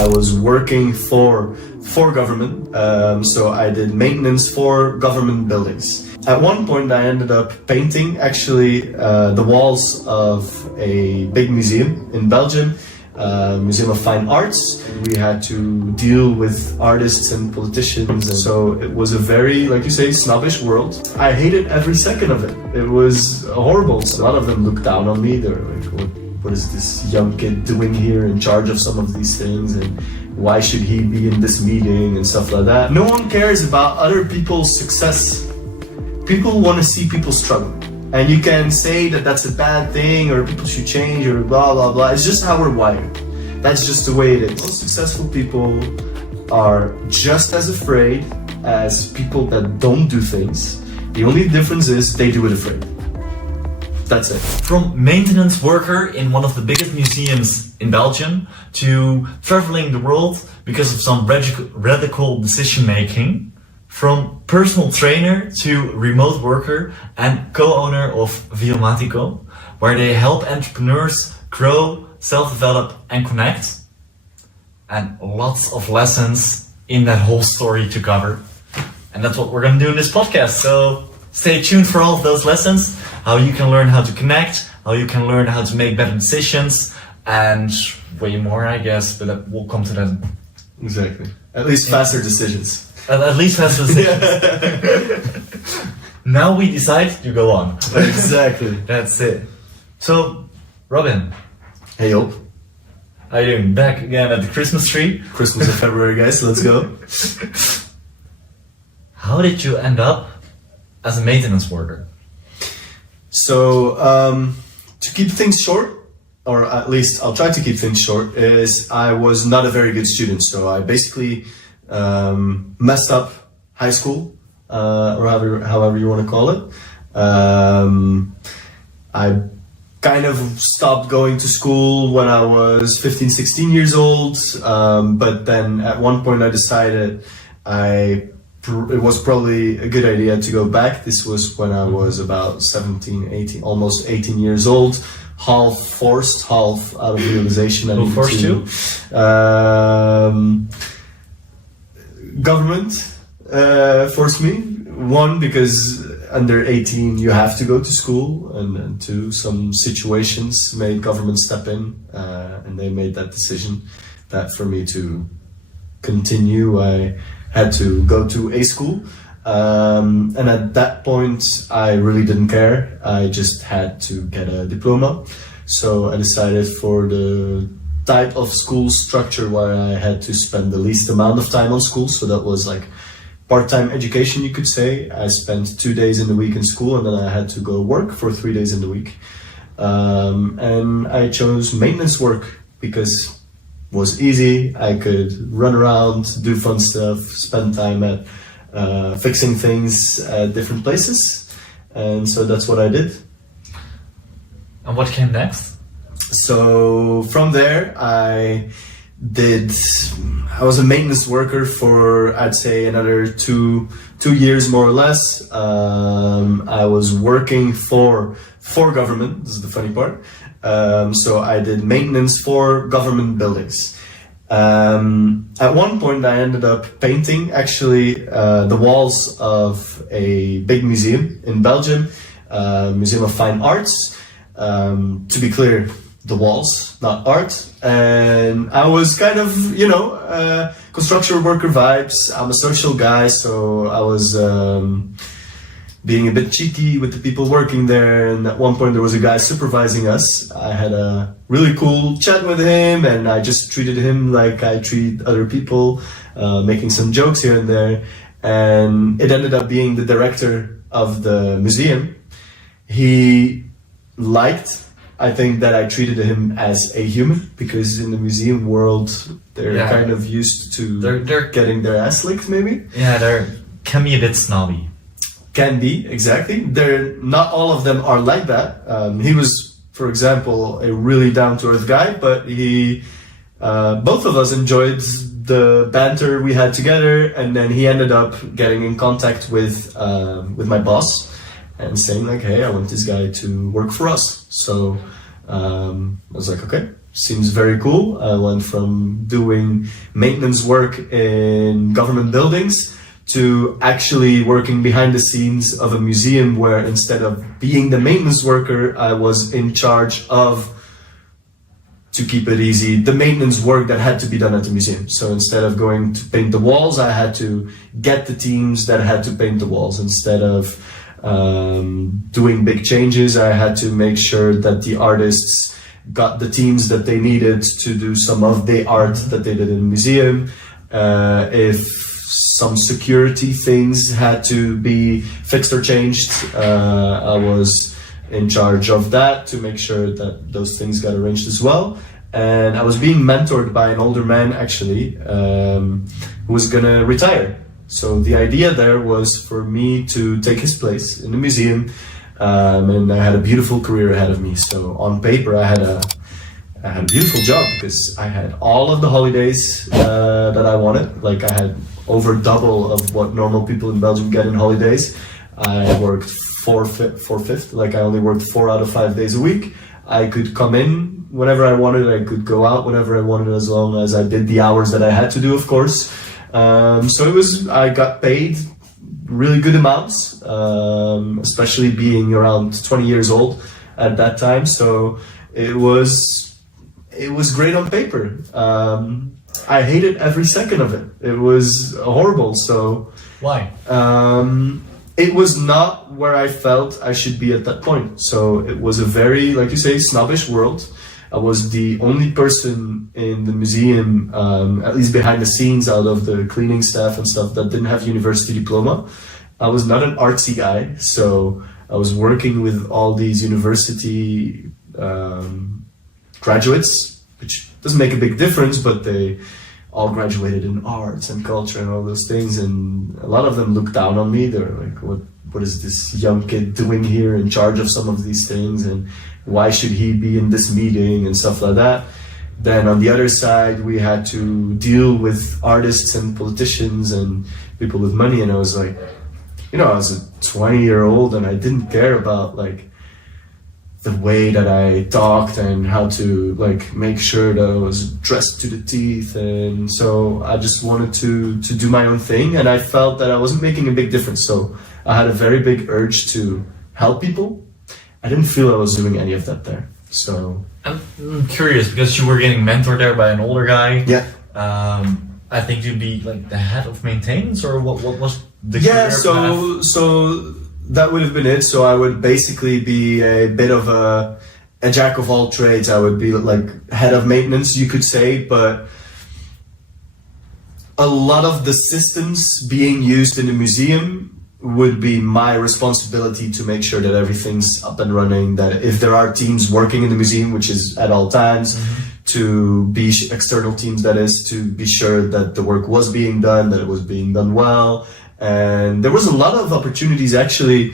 I was working for government, so I did maintenance for government buildings. At one point I ended up painting actually the walls of a big museum in Belgium, Museum of Fine Arts. We had to deal with artists and politicians, and so it was a very, like you say, snobbish world. I hated every second of it. It was horrible. So a lot of them looked down on me. They were like, what is this young kid doing here in charge of some of these things, and why should he be in this meeting and stuff like that. No one cares about other people's success. People want to see people struggle. And you can say that that's a bad thing or people should change or blah, blah, blah. It's just how we're wired. That's just the way it is. Most successful people are just as afraid as people that don't do things. The only difference is they do it afraid. That's it. From maintenance worker in one of the biggest museums in Belgium to traveling the world because of some radical decision making. From personal trainer to remote worker and co-owner of Viomatico, where they help entrepreneurs grow, self-develop and connect. And lots of lessons in that whole story to cover. And that's what we're going to do in this podcast. So stay tuned for all of those lessons, how you can learn how to connect, how you can learn how to make better decisions, and way more, I guess, but we'll come to that. Exactly. At least faster decisions. At least that's the Now we decide to go on. Exactly. That's it. So, Robin. Hey, yo. How are you doing? Back again at the Christmas tree. Christmas in February, guys. Let's go. How did you end up as a maintenance worker? So, to keep things short, or at least I'll try to keep things short, is I was not a very good student. So I basically messed up high school, or however you want to call it. I kind of stopped going to school when I was 15, 16 years old, but then at one point I decided it was probably a good idea to go back. This was when I was about 17, 18, almost 18 years old, half forced, half out of realization. Who forced you? Government forced me. One, because under 18 you have to go to school, and two, some situations made government step in, and they made that decision that for me to continue I had to go to a school, and at that point I really didn't care. I just had to get a diploma, so I decided for the type of school structure where I had to spend the least amount of time on school, so that was like part-time education, you could say. I spent 2 days in the week in school, and then I had to go work for 3 days in the week, and I chose maintenance work because it was easy. I could run around, do fun stuff, spend time at fixing things at different places, and so that's what I did. And what came next? So from there I was a maintenance worker for, I'd say, another two years more or less. I was working for government. This is the funny part. So I did maintenance for government buildings. At one point I ended up painting actually the walls of a big museum in Belgium, Museum of Fine Arts. To be clear, the walls, not art. And I was kind of, construction worker vibes. I'm a social guy, so I was being a bit cheeky with the people working there. And at one point there was a guy supervising us. I had a really cool chat with him, and I just treated him like I treat other people, making some jokes here and there. And it ended up being the director of the museum. He liked, I think, that I treated him as a human, because in the museum world they're kind of used to they're getting their ass licked, maybe. Yeah, they can be a bit snobby. Can be, exactly. Not all of them are like that. He was, for example, a really down-to-earth guy, but both of us enjoyed the banter we had together, and then he ended up getting in contact with my boss and saying like, hey, I want this guy to work for us. So I was like, okay, seems very cool. I went from doing maintenance work in government buildings to actually working behind the scenes of a museum, where instead of being the maintenance worker, I was in charge of, to keep it easy, the maintenance work that had to be done at the museum. So instead of going to paint the walls, I had to get the teams that had to paint the walls. Instead of doing big changes, I had to make sure that the artists got the teams that they needed to do some of the art that they did in the museum. If some security things had to be fixed or changed, I was in charge of that to make sure that those things got arranged as well. And I was being mentored by an older man, actually, who was gonna retire. So the idea there was for me to take his place in the museum, and I had a beautiful career ahead of me. So on paper, I had a beautiful job, because I had all of the holidays that I wanted. Like, I had over double of what normal people in Belgium get in holidays. I worked four-fifth, like I only worked 4 out of 5 days a week. I could come in whenever I wanted, I could go out whenever I wanted, as long as I did the hours that I had to do, of course. So I got paid really good amounts, especially being around 20 years old at that time. So it was great on paper. I hated every second of it. It was horrible. So why? It was not where I felt I should be at that point. So it was a very, like you say, snobbish world. I was the only person in the museum, at least behind the scenes, out of the cleaning staff and stuff, that didn't have university diploma. I was not an artsy guy, so I was working with all these university graduates, which doesn't make a big difference, but they all graduated in arts and culture and all those things, and a lot of them looked down on me. They were like, what is this young kid doing here in charge of some of these things, and why should he be in this meeting and stuff like that. Then on the other side, we had to deal with artists and politicians and people with money, and I was like, I was a 20-year-old and I didn't care about like the way that I talked and how to like make sure that I was dressed to the teeth. And so I just wanted to do my own thing, and I felt that I wasn't making a big difference. So I had a very big urge to help people. I didn't feel I was doing any of that there. So I'm curious, because you were getting mentored there by an older guy. Yeah. I think you'd be like the head of maintenance, or what was the career path? So that would have been it. So I would basically be a bit of a jack of all trades. I would be like head of maintenance, you could say, but a lot of the systems being used in the museum would be my responsibility to make sure that everything's up and running, that if there are teams working in the museum, which is at all times, to be external teams, that is, to be sure that the work was being done, that it was being done well. And there was a lot of opportunities, actually.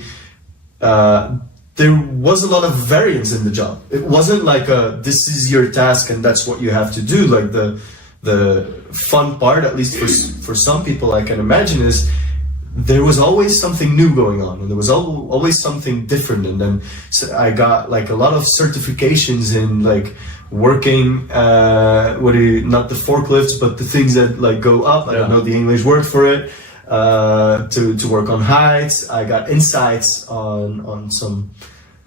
There was a lot of variance in the job. It wasn't like this is your task and that's what you have to do. Like the fun part, at least for some people, I can imagine, is there was always something new going on, and there was always something different. And then I got like a lot of certifications in like working, not the forklifts, but the things that like go up. I don't know the English word for it. To work on heights. I got insights on some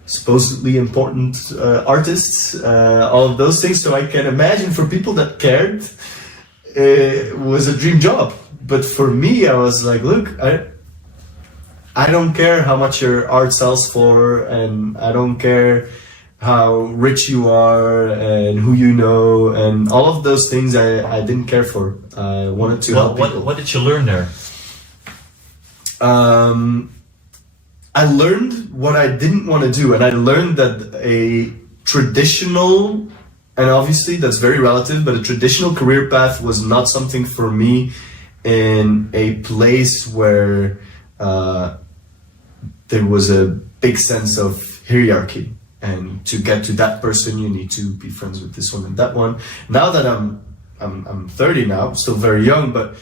supposedly important artists, all of those things. So I can imagine for people that cared, it was a dream job. But for me, I was like, look, I don't care how much your art sells for, and I don't care how rich you are and who you know, and all of those things I didn't care for. I wanted to help people. What did you learn there? I learned what I didn't want to do, and I learned that a traditional, and obviously that's very relative, but a traditional career path was not something for me in a place where there was a big sense of hierarchy, and to get to that person you need to be friends with this one and that one. Now that I'm 30 now, still very young, but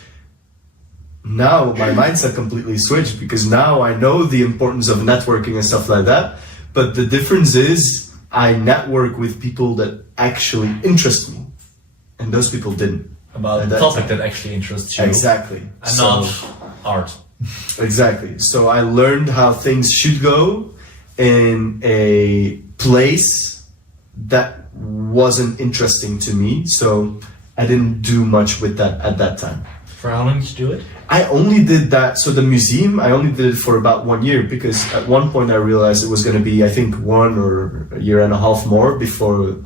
now my mindset completely switched, because now I know the importance of networking and stuff like that. But the difference is I network with people that actually interest me, and those people didn't. About the topic that actually interests you. Exactly. And not art. Exactly. So I learned how things should go in a place that wasn't interesting to me. So I didn't do much with that at that time. For how long did you do it? I only did that. So the museum, I only did it for about 1 year, because at one point I realized it was going to be, I think, 1 or a year and a half more before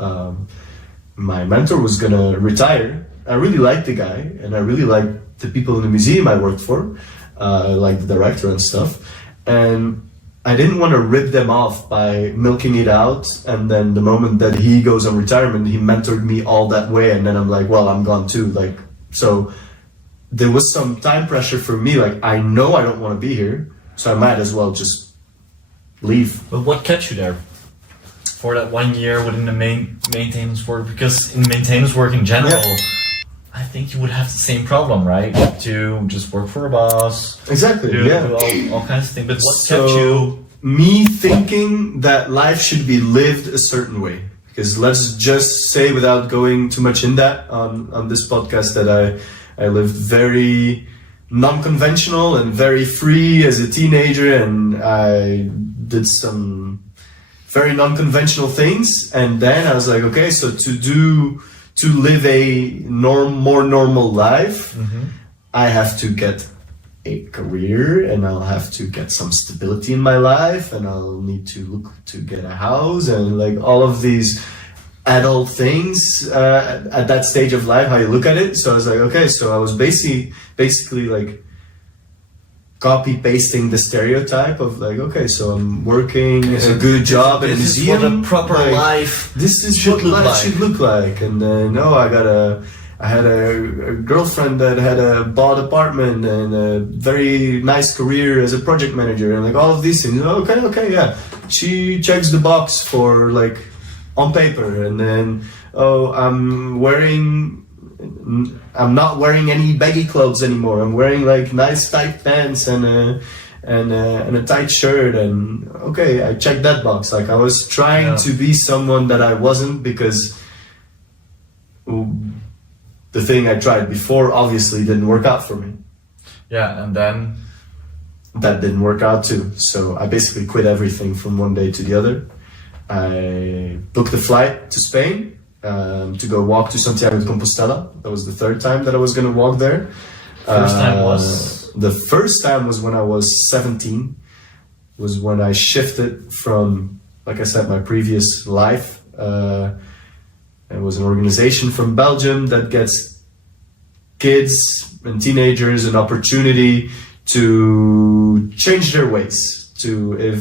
my mentor was going to retire. I really liked the guy, and I really liked the people in the museum I worked for, like the director and stuff. And I didn't want to rip them off by milking it out, and then the moment that he goes on retirement, he mentored me all that way, and then I'm like, well, I'm gone too. Like, so there was some time pressure for me. Like, I know I don't want to be here, so I might as well just leave. But what kept you there for that 1 year within the maintenance work? Because in maintenance work in general, I think you would have the same problem, right? To just work for a boss. Exactly. Do all kinds of things. But what kept you? Me thinking that life should be lived a certain way. Because let's just say, without going too much in that on this podcast, that I lived very non-conventional and very free as a teenager, and I did some very non-conventional things. And then I was like, okay, so to live a more normal life, I have to get a career, and I'll have to get some stability in my life, and I'll need to look to get a house, and like all of these adult things at that stage of life, how you look at it. So I was like, okay, so I was basically like copy pasting the stereotype of like, okay, so I'm working a good job at a museum. This is what a proper life. This is what life should look like. And then I had a girlfriend that had a bought apartment and a very nice career as a project manager, and like all of these things. Okay, yeah, she checks the box for like on paper. And then I'm not wearing any baggy clothes anymore. I'm wearing like nice tight pants and a tight shirt. And okay, I checked that box. Like, I was trying to be someone that I wasn't, because the thing I tried before obviously didn't work out for me. Yeah, and then that didn't work out too. So I basically quit everything from one day to the other. I booked a flight to Spain to go walk to Santiago de Compostela. That was the third time that I was going to walk there. The first time was when I was 17. Was when I shifted from, like I said, my previous life. It was an organization from Belgium that gets kids and teenagers an opportunity to change their ways. If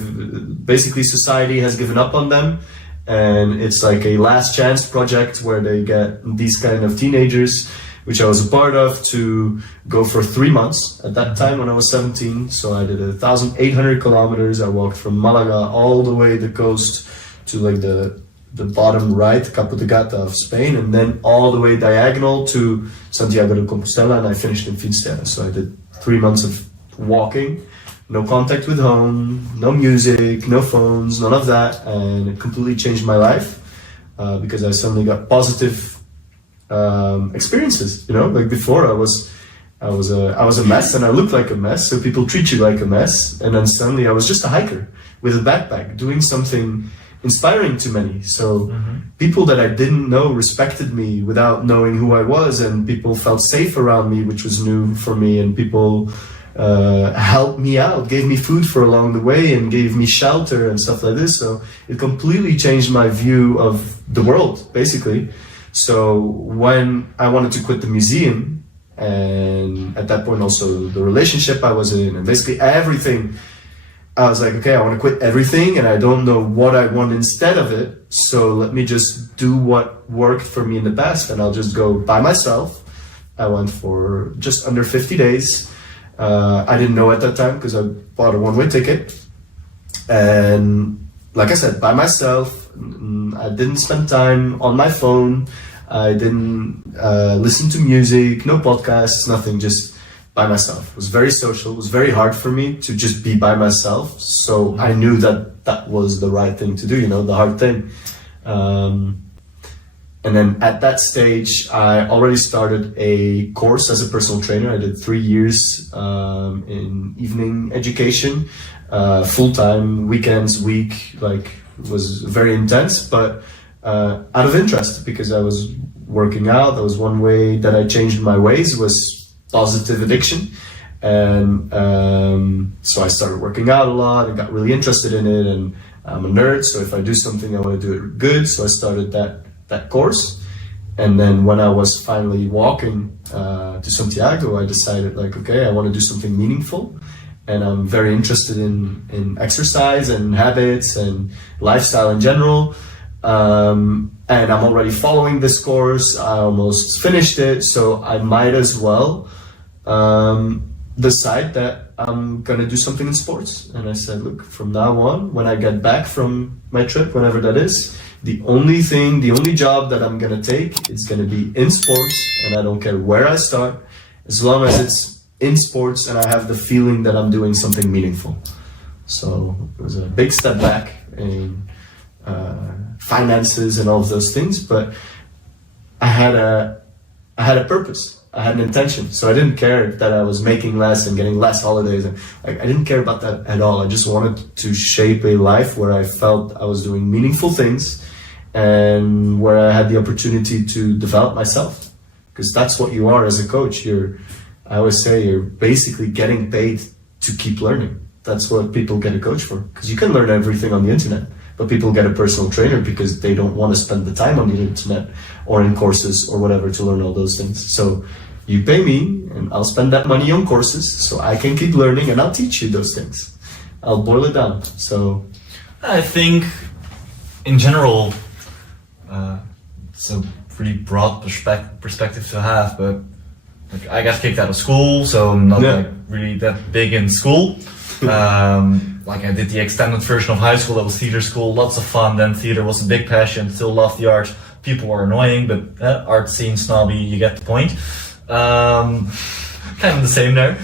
basically society has given up on them, and it's like a last chance project where they get these kind of teenagers, which I was a part of, to go for 3 months at that time when I was 17. So I did 1,800 kilometers. I walked from Malaga all the way the coast to like the bottom right, Capo de Gata of Spain, and then all the way diagonal to Santiago de Compostela, and I finished in Finisterre. So I did 3 months of walking, no contact with home, no music, no phones, none of that, and it completely changed my life because I suddenly got positive experiences. You know, like before I was a mess, and I looked like a mess, so people treat you like a mess, and then suddenly I was just a hiker with a backpack doing something inspiring to many. So people that I didn't know respected me without knowing who I was, and people felt safe around me, which was new for me, and people helped me out, gave me food for along the way, and gave me shelter and stuff like this. So it completely changed my view of the world, basically. So when I wanted to quit the museum, and at that point also the relationship I was in, and basically everything, I was like, okay, I want to quit everything, and I don't know what I want instead of it. So let me just do what worked for me in the past, and I'll just go by myself. I went for just under 50 days. I didn't know at that time because I bought a one-way ticket. And like I said, by myself. I didn't spend time on my phone. I didn't listen to music, no podcasts, nothing, just by myself. It was very social. It was very hard for me to just be by myself. So I knew that that was the right thing to do, you know, the hard thing. And then at that stage, I already started a course as a personal trainer. I did 3 years in evening education, full-time, weekends, week, like it was very intense, but out of interest, because I was working out. That was one way that I changed my ways, was positive addiction. And so I started working out a lot and got really interested in it, and I'm a nerd, so if I do something I want to do it good, so I started that course. And then when I was finally walking to Santiago, I decided like, okay, I want to do something meaningful, and I'm very interested in exercise and habits and lifestyle in general. And I'm already following this course. I almost finished it, so I might as well decide that I'm gonna do something in sports. And I said, look, from now on, when I get back from my trip, whenever that is, the only job that I'm gonna take is gonna be in sports, and I don't care where I start, as long as it's in sports and I have the feeling that I'm doing something meaningful. So it was a big step back in finances and all of those things, but I had a purpose. I had an intention, so I didn't care that I was making less and getting less holidays. I didn't care about that at all. I just wanted to shape a life where I felt I was doing meaningful things and where I had the opportunity to develop myself. Because that's what you are as a coach. I always say you're basically getting paid to keep learning. That's what people get a coach for. Because you can learn everything on the internet, but people get a personal trainer because they don't want to spend the time on the internet or in courses or whatever to learn all those things. So you pay me and I'll spend that money on courses so I can keep learning, and I'll teach you those things. I'll boil it down. So I think in general, it's a pretty broad perspective to have, but like, I got kicked out of school, so I'm not like really that big in school. Like I did the extended version of high school, that was theater school, lots of fun. Then theater was a big passion, still love the art. People were annoying, but art scene, snobby, you get the point. Kind of the same there.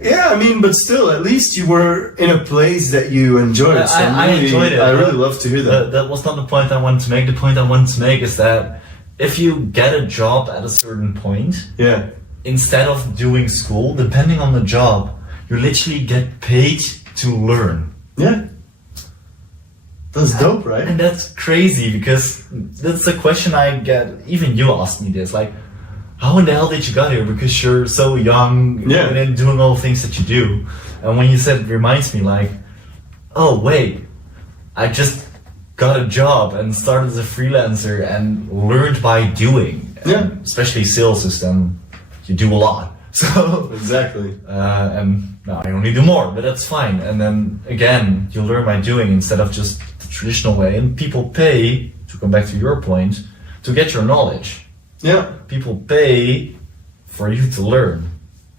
Yeah, I mean, but still, at least you were in a place that you enjoyed. So I enjoyed it. I really love to hear that. That was not the point I wanted to make. The point I wanted to make is that if you get a job at a certain point, instead of doing school, depending on the job, you literally get paid to learn. Yeah. That's dope, right? And that's crazy, because that's a question I get. Even you asked me this, like, how in the hell did you get here? Because you're so young and then doing all the things that you do. And when you said it reminds me, like, oh wait, I just got a job and started as a freelancer and learned by doing. And especially sales is then you do a lot. So exactly. And now I only do more, but that's fine. And then again, you learn by doing instead of just the traditional way. And people pay, to come back to your point, to get your knowledge. Yeah. People pay for you to learn.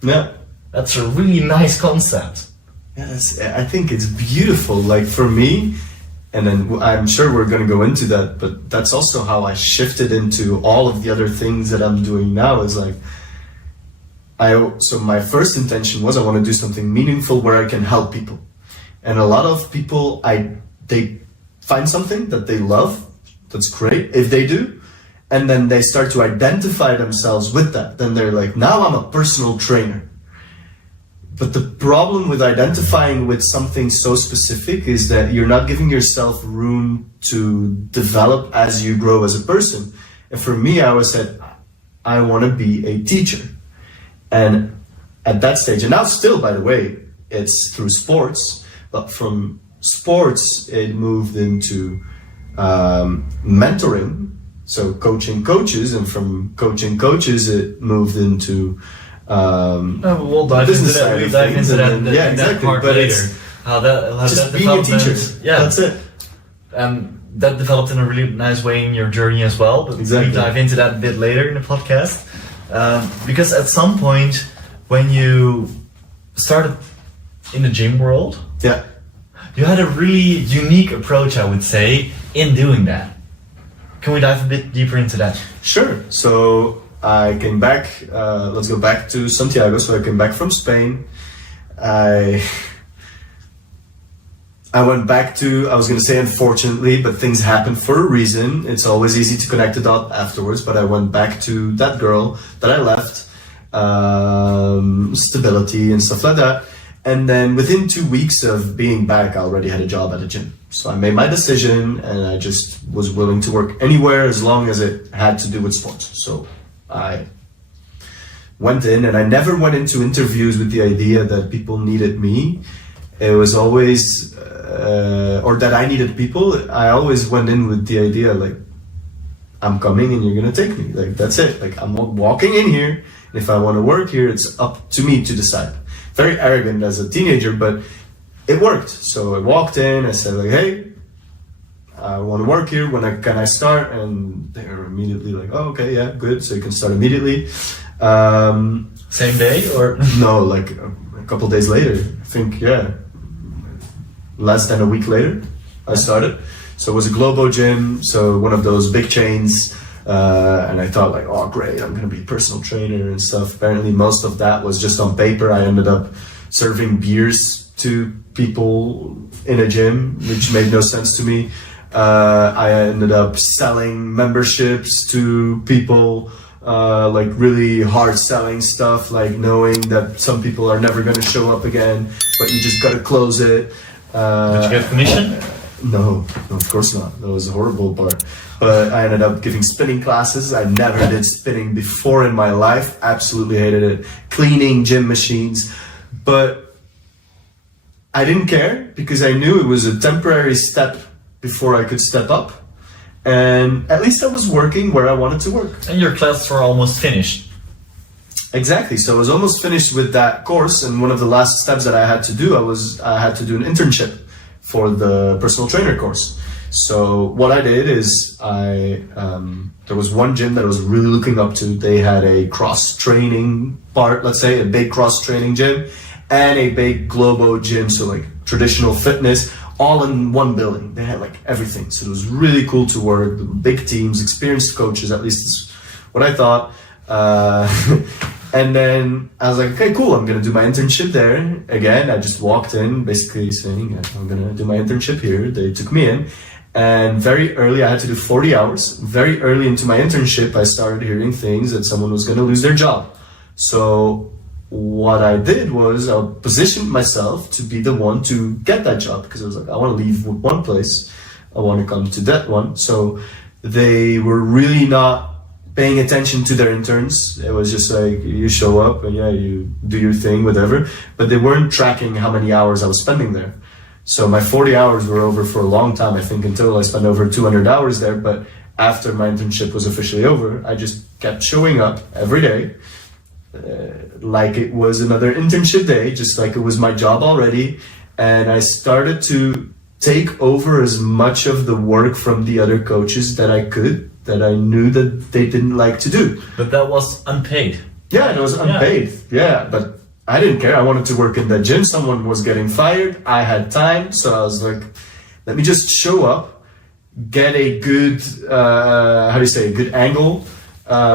Yeah. That's a really nice concept. Yes, I think it's beautiful. Like for me, and then I'm sure we're going to go into that, but that's also how I shifted into all of the other things that I'm doing now. Is like, so my first intention was I want to do something meaningful where I can help people. And a lot of people, they find something that they love. That's great if they do. And then they start to identify themselves with that. Then they're like, now I'm a personal trainer. But the problem with identifying with something so specific is that you're not giving yourself room to develop as you grow as a person. And for me, I always said, I want to be a teacher. And at that stage, and now still, by the way, it's through sports, but from sports, it moved into mentoring. So coaching coaches, and from coaching coaches, it moved into we'll dive into that. We'll dive into that, that part but later. How just that being a development, teacher. Yeah, that's it. That developed in a really nice way in your journey as well. But we dive into that a bit later in the podcast. Because at some point, when you started in the gym world, you had a really unique approach, I would say, in doing that. Can we dive a bit deeper into that? Sure. So I came back, let's go back to Santiago. So I came back from Spain. I went back to, I was going to say unfortunately, but things happen for a reason. It's always easy to connect the dot afterwards, but I went back to that girl that I left, stability and stuff like that. And then within 2 weeks of being back, I already had a job at a gym. So I made my decision and I just was willing to work anywhere as long as it had to do with sports. So I went in, and I never went into interviews with the idea that people needed me. It was always, or that I needed people. I always went in with the idea like, I'm coming and you're gonna take me. Like, that's it. Like, I'm walking in here, and if I want to work here, it's up to me to decide. Very arrogant as a teenager, but it worked. So I walked in, I said like, hey, I want to work here. Can I start? And they were immediately like, oh, okay, yeah, good. So you can start immediately. Same day or? No, like a couple days later. I think, yeah, less than a week later, I started. So it was a global gym, so one of those big chains. And I thought like, oh great, I'm gonna be a personal trainer and stuff. Apparently most of that was just on paper. I ended up serving beers to people in a gym, which made no sense to me. I ended up selling memberships to people, like really hard selling stuff, like knowing that some people are never gonna show up again, but you just gotta close it. Did you get commission? No, of course not. That was a horrible part. But I ended up giving spinning classes. I never did spinning before in my life. Absolutely hated it. Cleaning gym machines. But I didn't care because I knew it was a temporary step before I could step up. And at least I was working where I wanted to work. And your classes were almost finished. Exactly. So I was almost finished with that course. And one of the last steps that I had to do, I had to do an internship for the personal trainer course. So what I did is there was one gym that I was really looking up to. They had a cross training part, let's say a big cross training gym and a big global gym. So like traditional fitness all in one building. They had like everything. So it was really cool to work, big teams, experienced coaches, at least is what I thought. And then I was like, okay, cool, I'm gonna do my internship there. Again, I just walked in basically saying, I'm gonna do my internship here. They took me in. And very early, I had to do 40 hours. Very early into my internship, I started hearing things that someone was gonna lose their job. So what I did was I positioned myself to be the one to get that job, because I was like, I wanna leave one place, I wanna come to that one. So they were really not paying attention to their interns. It was just like, you show up and yeah, you do your thing, whatever. But they weren't tracking how many hours I was spending there. So my 40 hours were over for a long time, I think, until I spent over 200 hours there. But after my internship was officially over, I just kept showing up every day, like it was another internship day, just like it was my job already. And I started to take over as much of the work from the other coaches that I could, that I knew that they didn't like to do. But that was unpaid. Yeah, it was unpaid. Yeah, but I didn't care. I wanted to work in the gym. Someone was getting fired. I had time. So I was like, let me just show up, get a good, a good angle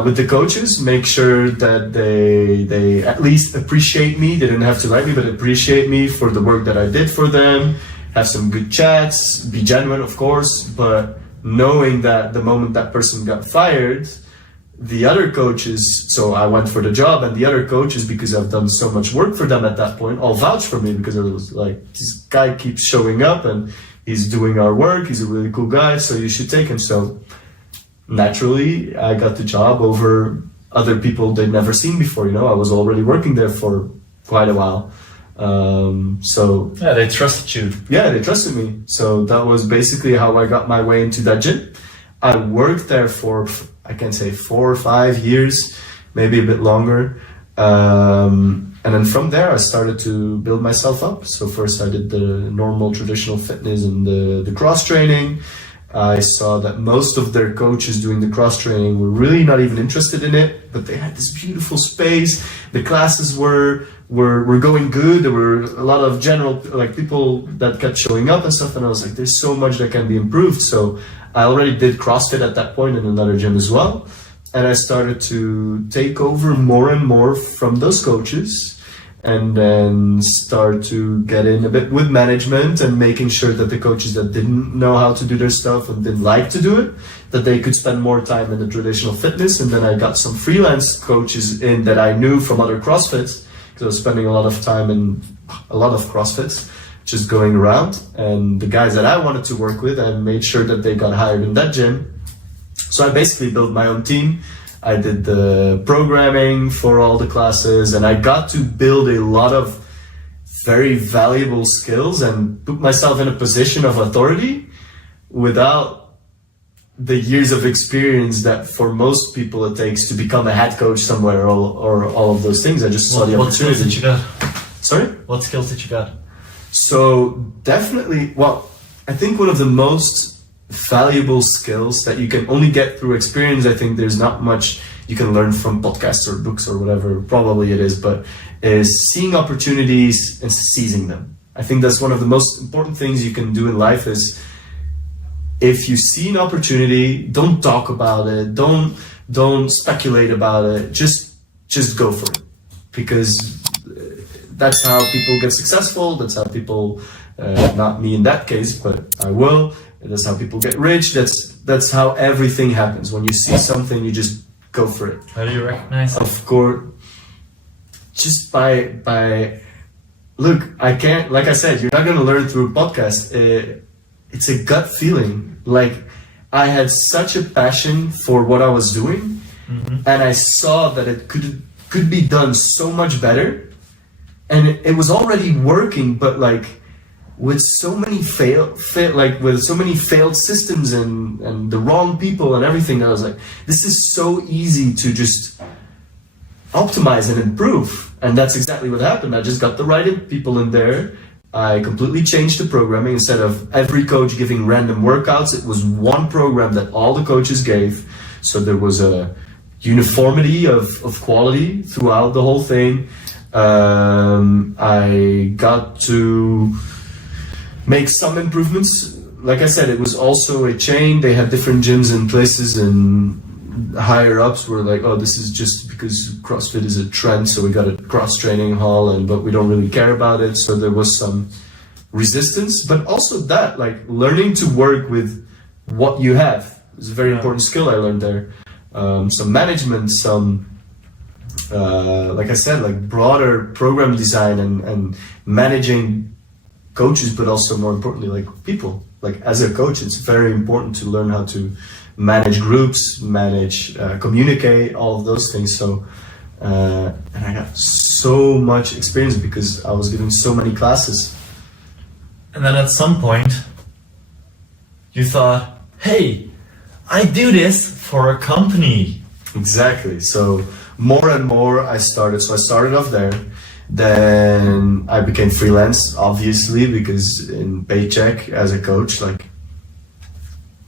with the coaches, make sure that they at least appreciate me. They didn't have to like me, but appreciate me for the work that I did for them. Have some good chats, be genuine, of course, but knowing that the moment that person got fired, the other coaches, so I went for the job, and the other coaches, because I've done so much work for them at that point, all vouched for me, because it was like, this guy keeps showing up and he's doing our work, he's a really cool guy, so you should take him. So naturally, I got the job over other people they'd never seen before, I was already working there for quite a while. They trusted you. Yeah, they trusted me. So that was basically how I got my way into that gym. I worked there for, I can say 4 or 5 years, maybe a bit longer. And then from there, I started to build myself up. So first I did the normal traditional fitness and the cross training. I saw that most of their coaches doing the cross training were really not even interested in it, but they had this beautiful space. The classes were going good. There were a lot of general, like, people that kept showing up and stuff. And I was like, there's so much that can be improved. So I already did CrossFit at that point in another gym as well. And I started to take over more and more from those coaches. and then start to get in a bit with management and making sure that the coaches that didn't know how to do their stuff and didn't like to do it, that they could spend more time in the traditional fitness. And then I got some freelance coaches in that I knew from other CrossFits, because I was spending a lot of time in a lot of CrossFits, just going around. And the guys that I wanted to work with, I made sure that they got hired in that gym. So I basically built my own team. I did the programming for all the classes, and I got to build a lot of very valuable skills and put myself in a position of authority without the years of experience that for most people it takes to become a head coach somewhere, or all of those things. I just saw the opportunity. What skills did you got? Sorry? What skills did you got? So definitely, well, I think one of the most valuable skills that you can only get through experience, I think there's not much you can learn from podcasts or books or whatever, probably it is, but is seeing opportunities and seizing them. I think that's one of the most important things you can do in life. Is if you see an opportunity, don't talk about it, don't speculate about it, just go for it, because that's how people get successful. That's how people, not me in that case, but I will. That's how people get rich. That's how everything happens. When you see something, you just go for it. How do you recognize it? Of course, just by look. I can't. Like I said, you're not going to learn through a podcast. It's a gut feeling. Like I had such a passion for what I was doing, and I saw that it could be done so much better, and it was already working, but like with so many with so many failed systems and the wrong people and everything, I was like, this is so easy to just optimize and improve. And that's exactly what happened. I just got the right people in there. I completely changed the programming. Instead of every coach giving random workouts, it was one program that all the coaches gave. So there was a uniformity of quality throughout the whole thing. I got to make some improvements. Like I said, it was also a chain. They had different gyms and places, and higher ups were like, oh, this is just because CrossFit is a trend, so we got a cross training hall, but we don't really care about it. So there was some resistance, but also that, like, learning to work with what you have is a very important skill I learned there. Some management, some like I said, like broader program design and managing coaches, but also more importantly, like people. Like as a coach, it's very important to learn how to manage groups, communicate, all of those things. So, and I got so much experience because I was giving so many classes. And then at some point, you thought, hey, I do this for a company. Exactly. So more and more I started off there. Then I became freelance, obviously, because in paycheck as a coach, like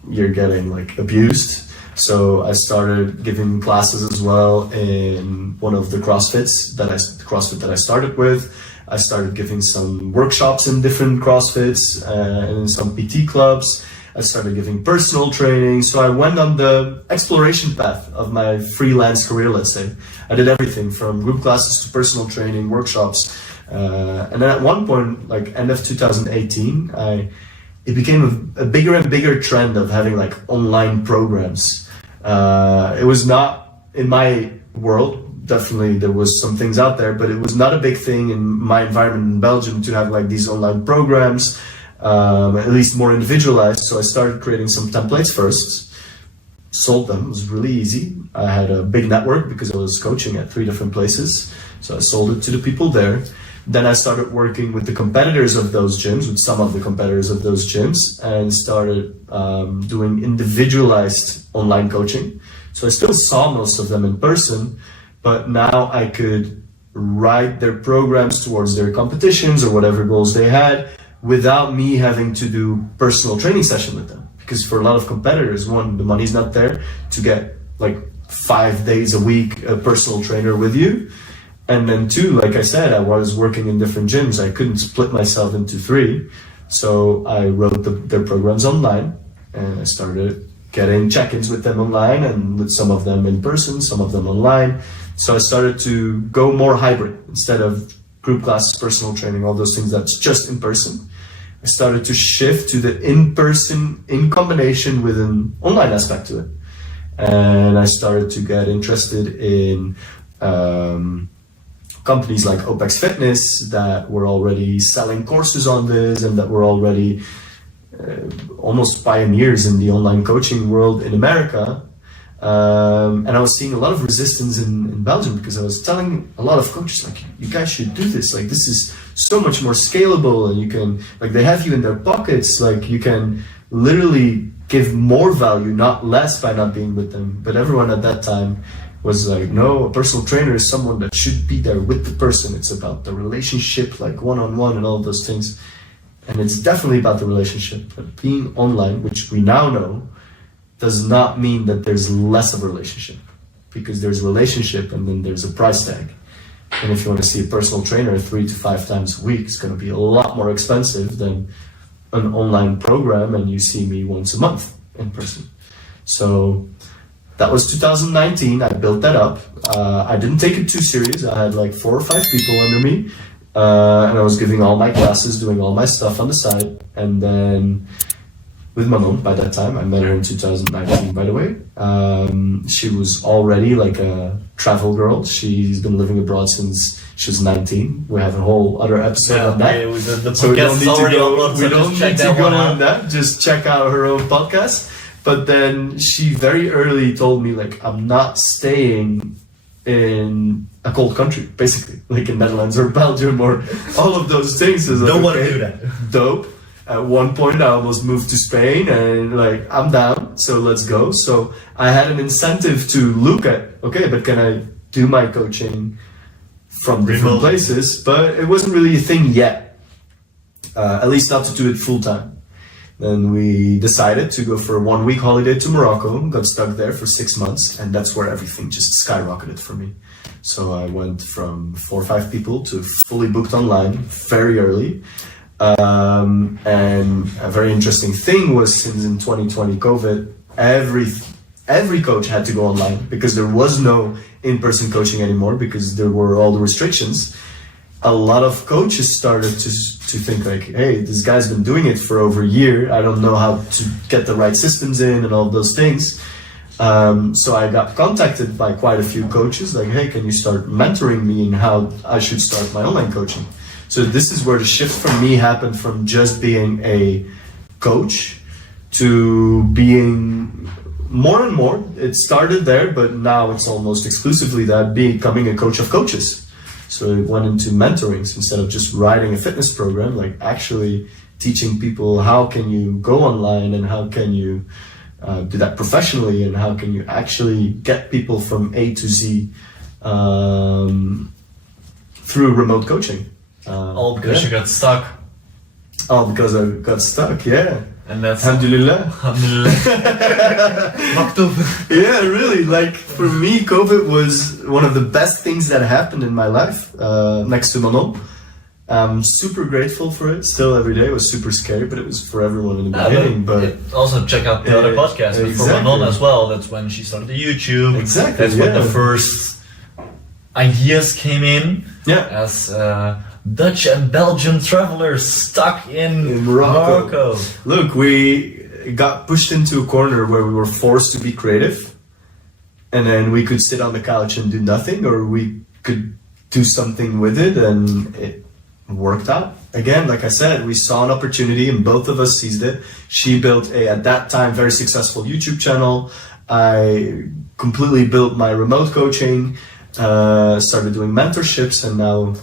you're getting like abused. So I started giving classes as well in one of the CrossFit that I started with. I started giving some workshops in different CrossFits and in some PT clubs. I started giving personal training. So I went on the exploration path of my freelance career, let's say. I did everything from group classes to personal training, workshops. And then at one point, like end of 2018, it became a bigger and bigger trend of having like online programs. It was not in my world. Definitely there was some things out there, but it was not a big thing in my environment in Belgium to have like these online programs, at least more individualized. So I started creating some templates first, sold them. It was really easy. I had a big network because I was coaching at 3 different places. So I sold it to the people there. Then I started working with the competitors of those gyms, with some of the competitors of those gyms, and started doing individualized online coaching. So I still saw most of them in person, but now I could write their programs towards their competitions or whatever goals they had without me having to do personal training session with them. Because for a lot of competitors, one, the money's not there to get like 5 days a week a personal trainer with you. And then two, like I said, I was working in different gyms. I couldn't split myself into 3. So I wrote their programs online and I started getting check-ins with them online and with some of them in person, some of them online. So I started to go more hybrid. Instead of group classes, personal training, all those things that's just in person. I started to shift to the in-person in combination with an online aspect to it. And I started to get interested in companies like OPEX Fitness that were already selling courses on this and that were already almost pioneers in the online coaching world in America. And I was seeing a lot of resistance in Belgium because I was telling a lot of coaches, like, you guys should do this. Like, this is so much more scalable, and you can, like, they have you in their pockets. Like, you can literally give more value, not less, by not being with them. But everyone at that time was like, no, a personal trainer is someone that should be there with the person. It's about the relationship, like one-on-one and all those things. And it's definitely about the relationship. But being online, which we now know, does not mean that there's less of a relationship, because there's a relationship and then there's a price tag. And if you want to see a personal trainer 3 to 5 times a week, it's going to be a lot more expensive than an online program and you see me once a month in person. So that was 2019. I built that up. I didn't take it too serious. I had like 4 or 5 people under me, and I was giving all my classes, doing all my stuff on the side. And then with Manon, by that time, I met her in 2019, by the way. She was already like a travel girl. She's been living abroad since she was 19. We have a whole other episode on that. So we don't need to go, we don't need to go on that. Just check out her own podcast. But then she very early told me, like, I'm not staying in a cold country, basically, like in Netherlands or Belgium or all of those things. Like, don't want to do that. Dope. At one point, I almost moved to Spain, and like, I'm down, so let's go. So I had an incentive to look at, okay, but can I do my coaching from different places? But it wasn't really a thing yet, at least not to do it full time. Then we decided to go for a 1-week holiday to Morocco, got stuck there for 6 months, and that's where everything just skyrocketed for me. So I went from 4 or 5 people to fully booked online very early. And a very interesting thing was, since in 2020 COVID, every coach had to go online because there was no in-person coaching anymore because there were all the restrictions. A lot of coaches started to think like, hey, this guy's been doing it for over a year. I don't know how to get the right systems in and all those things. So I got contacted by quite a few coaches like, hey, can you start mentoring me in how I should start my online coaching? So this is where the shift for me happened, from just being a coach to being more and more. It started there, but now it's almost exclusively that, becoming a coach of coaches. So it went into mentoring. So instead of just writing a fitness program, like actually teaching people how can you go online and how can you do that professionally, and how can you actually get people from A to Z through remote coaching. All because you got stuck. All because I got stuck, yeah. And that's Alhamdulillah. Yeah, really. Like, for me, COVID was one of the best things that happened in my life, next to Manon. I'm super grateful for it. Still, every day. It was super scary, but it was for everyone in the beginning. But also check out the other podcast for Manon as well. That's when she started the YouTube. Exactly. That's when the first ideas came in. Yeah. As Dutch and Belgian travelers stuck in Morocco. Look, we got pushed into a corner where we were forced to be creative, and then we could sit on the couch and do nothing, or we could do something with it, and it worked out. Again, like I said, we saw an opportunity and both of us seized it. She built at that time, very successful YouTube channel. I completely built my remote coaching, started doing mentorships, and now,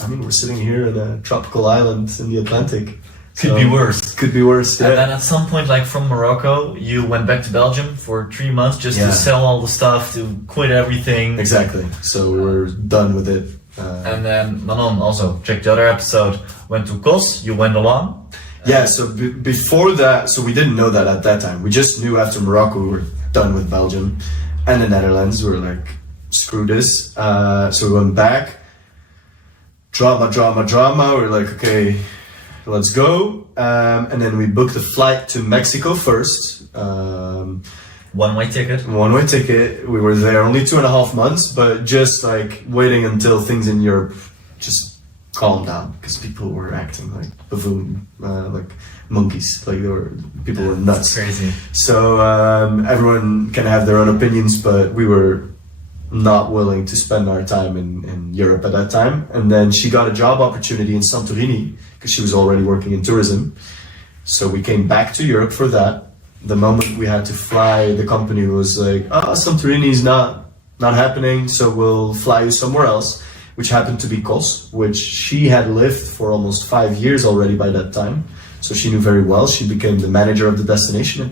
I mean, we're sitting here in a tropical island in the Atlantic. Could be worse. Could be worse, yeah. And then at some point, like from Morocco, you went back to Belgium for 3 months just to sell all the stuff, to quit everything. Exactly. So we're done with it. And then Manon, also, check the other episode, went to Kos, you went along. Yeah, so before that, so we didn't know that at that time. We just knew after Morocco we were done with Belgium and the Netherlands. We were like, screw this. So we went back. Drama. We're like, okay, let's go. And then we booked a flight to Mexico first. One-way ticket. One-way ticket. We were there only 2.5 months, but just like waiting until things in Europe just calm down because people were acting like like monkeys, like people were nuts. That's crazy. So everyone can have their own opinions, but we were not willing to spend our time in Europe at that time. And then she got a job opportunity in Santorini because she was already working in tourism. So we came back to Europe for that. The moment we had to fly, the company was like, Santorini is not happening, so we'll fly you somewhere else, which happened to be Kos, which she had lived for almost 5 years already by that time. So she knew very well. She became the manager of the destination.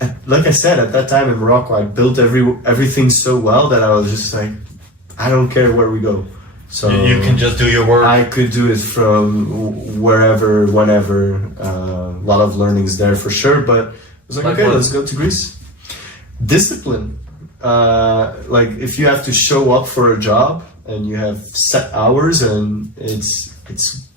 And like I said, at that time in Morocco, I built everything so well that I was just like, I don't care where we go. So you can just do your work. I could do it from wherever, whenever. A lot of learnings there for sure, but I was like, okay, let's go to Greece. Discipline. Like if you have to show up for a job and you have set hours, and it's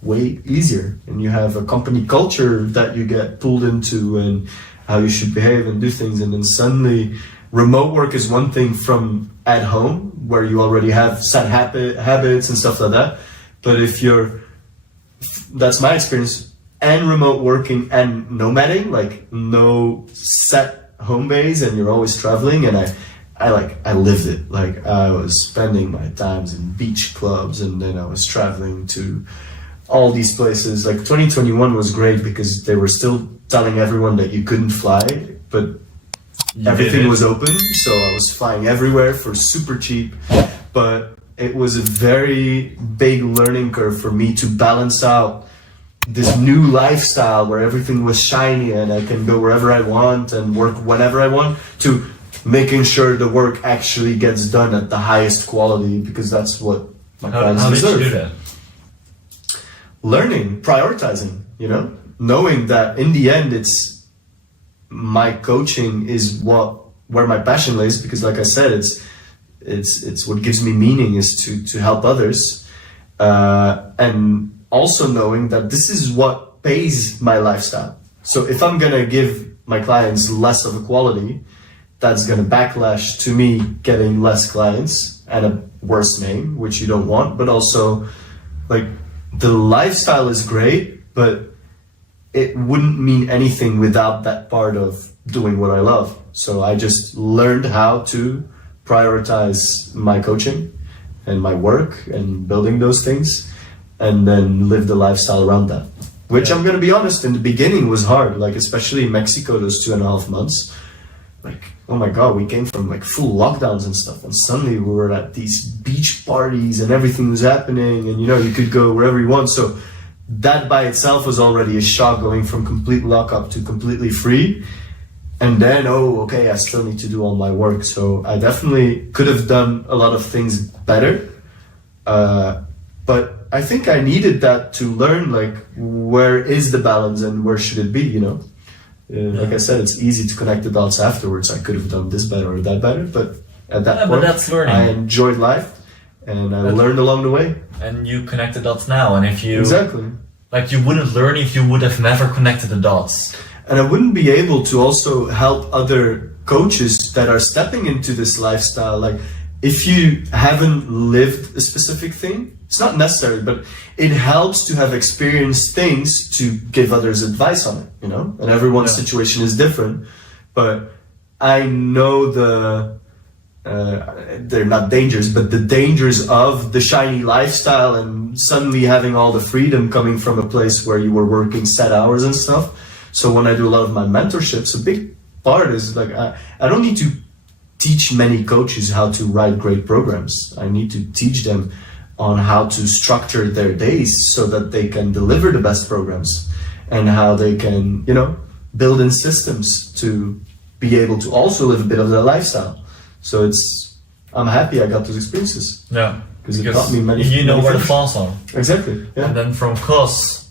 way easier, and you have a company culture that you get pulled into and how you should behave and do things, and then suddenly remote work is one thing from at home where you already have set habits and stuff like that. But if that's my experience, and remote working and nomading, like no set home base and you're always traveling, and I lived it. Like I was spending my times in beach clubs, and then I was traveling to all these places. Like 2021 was great because they were still telling everyone that you couldn't fly, but everything was open, so I was flying everywhere for super cheap. But it was a very big learning curve for me to balance out this new lifestyle where everything was shiny and I can go wherever I want and work whenever I want, to making sure the work actually gets done at the highest quality, because that's what my clients deserve. How did you do that? Learning, prioritizing, knowing that in the end it's my coaching is where my passion lays, because like I said, it's what gives me meaning is to help others, and also knowing that this is what pays my lifestyle. So if I'm gonna give my clients less of a quality, that's gonna backlash to me getting less clients and a worse name, which you don't want. But also, like, the lifestyle is great, but it wouldn't mean anything without that part of doing what I love. So I just learned how to prioritize my coaching and my work and building those things, and then live the lifestyle around that. Which, I'm gonna be honest, in the beginning was hard, like especially in Mexico, those 2.5 months. Like, oh my God, we came from like full lockdowns and stuff, and suddenly we were at these beach parties and everything was happening, and you could go wherever you want. So that by itself was already a shock, going from complete lockup to completely free. And then, okay, I still need to do all my work. So I definitely could have done a lot of things better. But I think I needed that to learn, like, where is the balance and where should it be, Like I said, it's easy to connect the dots afterwards. I could have done this better or that better, but at that point, but that's learning. I enjoyed life, and I learned along the way. And you connect the dots now, and if you... Exactly. Like, you wouldn't learn if you would have never connected the dots. And I wouldn't be able to also help other coaches that are stepping into this lifestyle. Like, if you haven't lived a specific thing, it's not necessary, but it helps to have experienced things to give others advice on it, And everyone's situation is different, but I know they're not dangers, but the dangers of the shiny lifestyle and suddenly having all the freedom coming from a place where you were working set hours and stuff. So when I do a lot of my mentorships, a big part is like, I don't need to teach many coaches how to write great programs. I need to teach them on how to structure their days so that they can deliver the best programs, and how they can, build in systems to be able to also live a bit of their lifestyle. So I'm happy I got those experiences. Yeah. Because it taught me many where the things. flaws are. Exactly. Yeah. And then from Kos,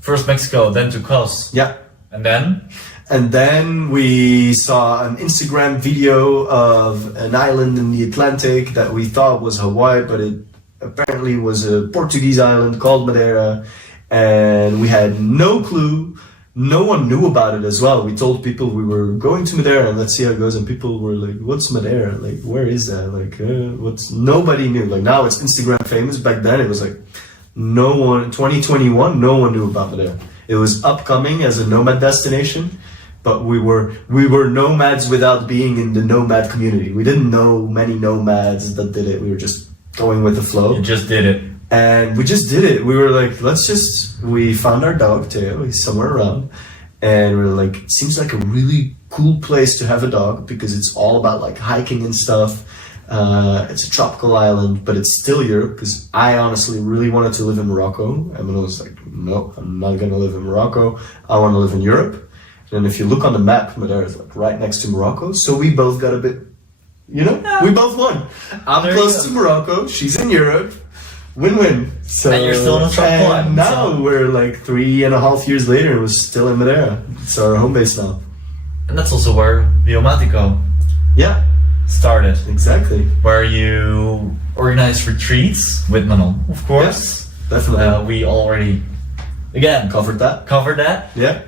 first Mexico, then to Kos. Yeah. And then we saw an Instagram video of an island in the Atlantic that we thought was Hawaii, but it apparently was a Portuguese island called Madeira, and we had no clue. No one knew about it as well. We told people we were going to Madeira and let's see how it goes, and people were like, what's Madeira? Like, where is that? Like, nobody knew. Like, now it's Instagram famous. Back then it was like no one, 2021, no one knew about Madeira. It was upcoming as a nomad destination, but we were nomads without being in the nomad community. We didn't know many nomads that did it. We were just going with the flow. You just did it. And we just did it. We were like, we found our dog, Teo, he's somewhere around. And we were like, it seems like a really cool place to have a dog because it's all about like hiking and stuff. It's a tropical island, but it's still Europe because I honestly really wanted to live in Morocco. Emmanuel was like, no, I'm not going to live in Morocco. I want to live in Europe. And if you look on the map, Madeira is like right next to Morocco. So we both got a bit, we both won. I'm close to Morocco. She's in Europe. Win-win. So, and you're still in a tropical island. And now we're like 3.5 years later and we're still in Madeira. It's our home base now. And that's also where Viomatico started. Exactly. Where you organize retreats with Manon, of course. Yes, definitely. We already, again, covered that. Yeah.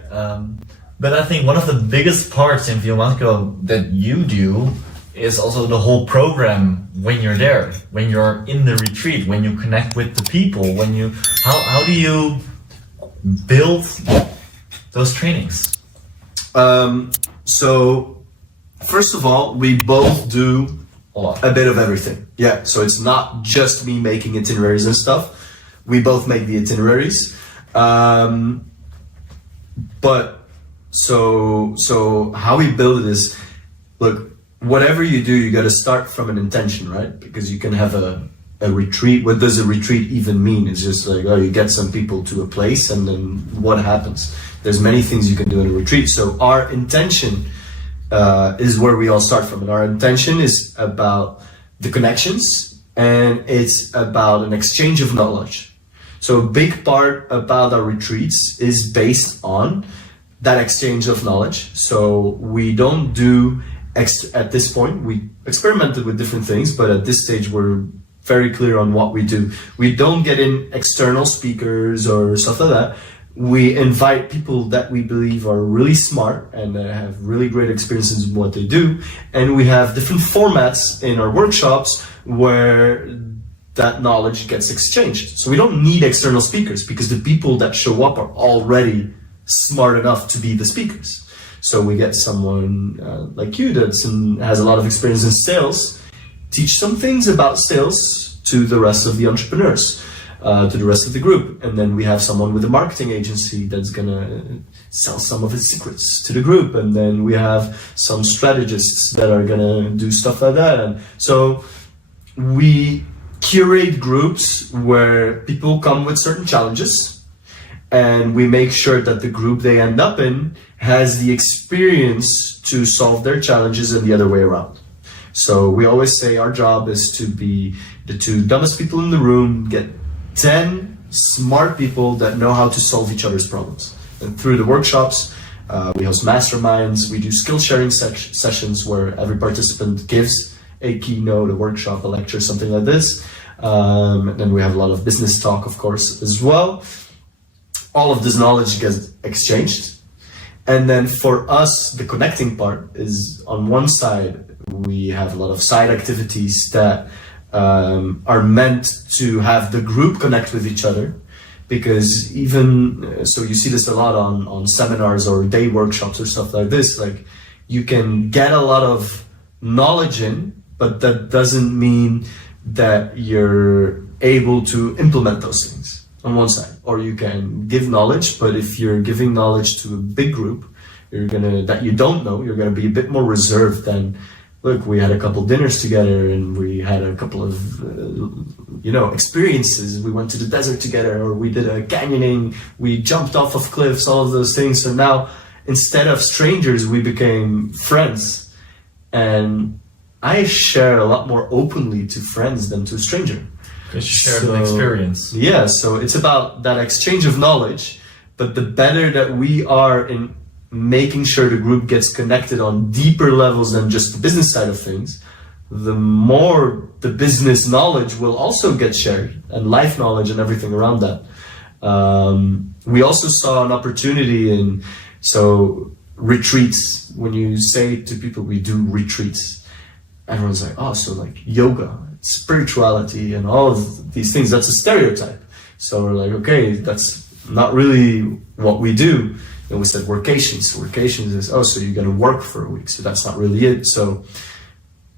But I think one of the biggest parts in Viomatico that you do is also the whole program when you're there, when you're in the retreat, when you connect with the people, how do you build those trainings? So first of all, we both do a bit of everything. Yeah, so it's not just me making itineraries and stuff. We both make the itineraries. But so how we build it is, look, whatever you do, you got to start from an intention, right? Because you can have a retreat. What does a retreat even mean? It's just like, you get some people to a place and then what happens? There's many things you can do in a retreat. So our intention is where we all start from. And our intention is about the connections and it's about an exchange of knowledge. So a big part about our retreats is based on that exchange of knowledge. So we don't do at this point, we experimented with different things, but at this stage, we're very clear on what we do. We don't get in external speakers or stuff like that. We invite people that we believe are really smart and have really great experiences in what they do. And we have different formats in our workshops where that knowledge gets exchanged. So we don't need external speakers because the people that show up are already smart enough to be the speakers. So we get someone like you that has a lot of experience in sales, teach some things about sales to the rest of the entrepreneurs, to the rest of the group. And then we have someone with a marketing agency that's gonna sell some of its secrets to the group. And then we have some strategists that are gonna do stuff like that. And so we curate groups where people come with certain challenges, and we make sure that the group they end up in has the experience to solve their challenges and the other way around. So we always say our job is to be the two dumbest people in the room, get 10 smart people that know how to solve each other's problems. And through the workshops, we host masterminds, we do skill sharing sessions where every participant gives a keynote, a workshop, a lecture, something like this. And then we have a lot of business talk, of course, as well. All of this knowledge gets exchanged. And then for us, the connecting part is on one side, we have a lot of side activities that are meant to have the group connect with each other. Because so you see this a lot on seminars or day workshops or stuff like this, like you can get a lot of knowledge in, but that doesn't mean that you're able to implement those things. On one side, or you can give knowledge, but if you're giving knowledge to a big group, that you don't know, you're gonna be a bit more reserved than, look, we had a couple dinners together and we had a couple of, experiences. We went to the desert together, or we did a canyoning, we jumped off of cliffs, all of those things. So now, instead of strangers, we became friends. And I share a lot more openly to friends than to a stranger. Because you shared an experience. Yeah, so it's about that exchange of knowledge, but the better that we are in making sure the group gets connected on deeper levels than just the business side of things, the more the business knowledge will also get shared, and life knowledge and everything around that. We also saw an opportunity in retreats. When you say to people, we do retreats, everyone's like, oh, so like yoga, spirituality and all of these things, that's a stereotype. So we're like, okay, that's not really what we do. And we said workations. Workations is, oh, so you're going to work for a week. So that's not really it. So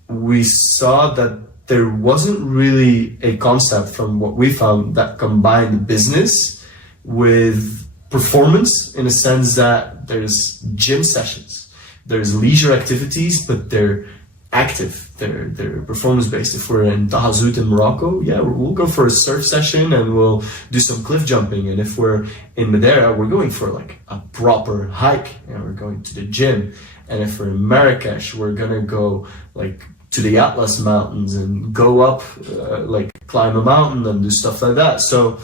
we saw that there wasn't really a concept from what we found that combined business with performance, in a sense that there's gym sessions, there's leisure activities, but they're active, they're performance-based. If we're in Tahazout in Morocco, yeah, we'll go for a surf session and we'll do some cliff jumping. And if we're in Madeira, we're going for like a proper hike and we're going to the gym. And if we're in Marrakesh, we're gonna go like to the Atlas Mountains and go up, like climb a mountain and do stuff like that. So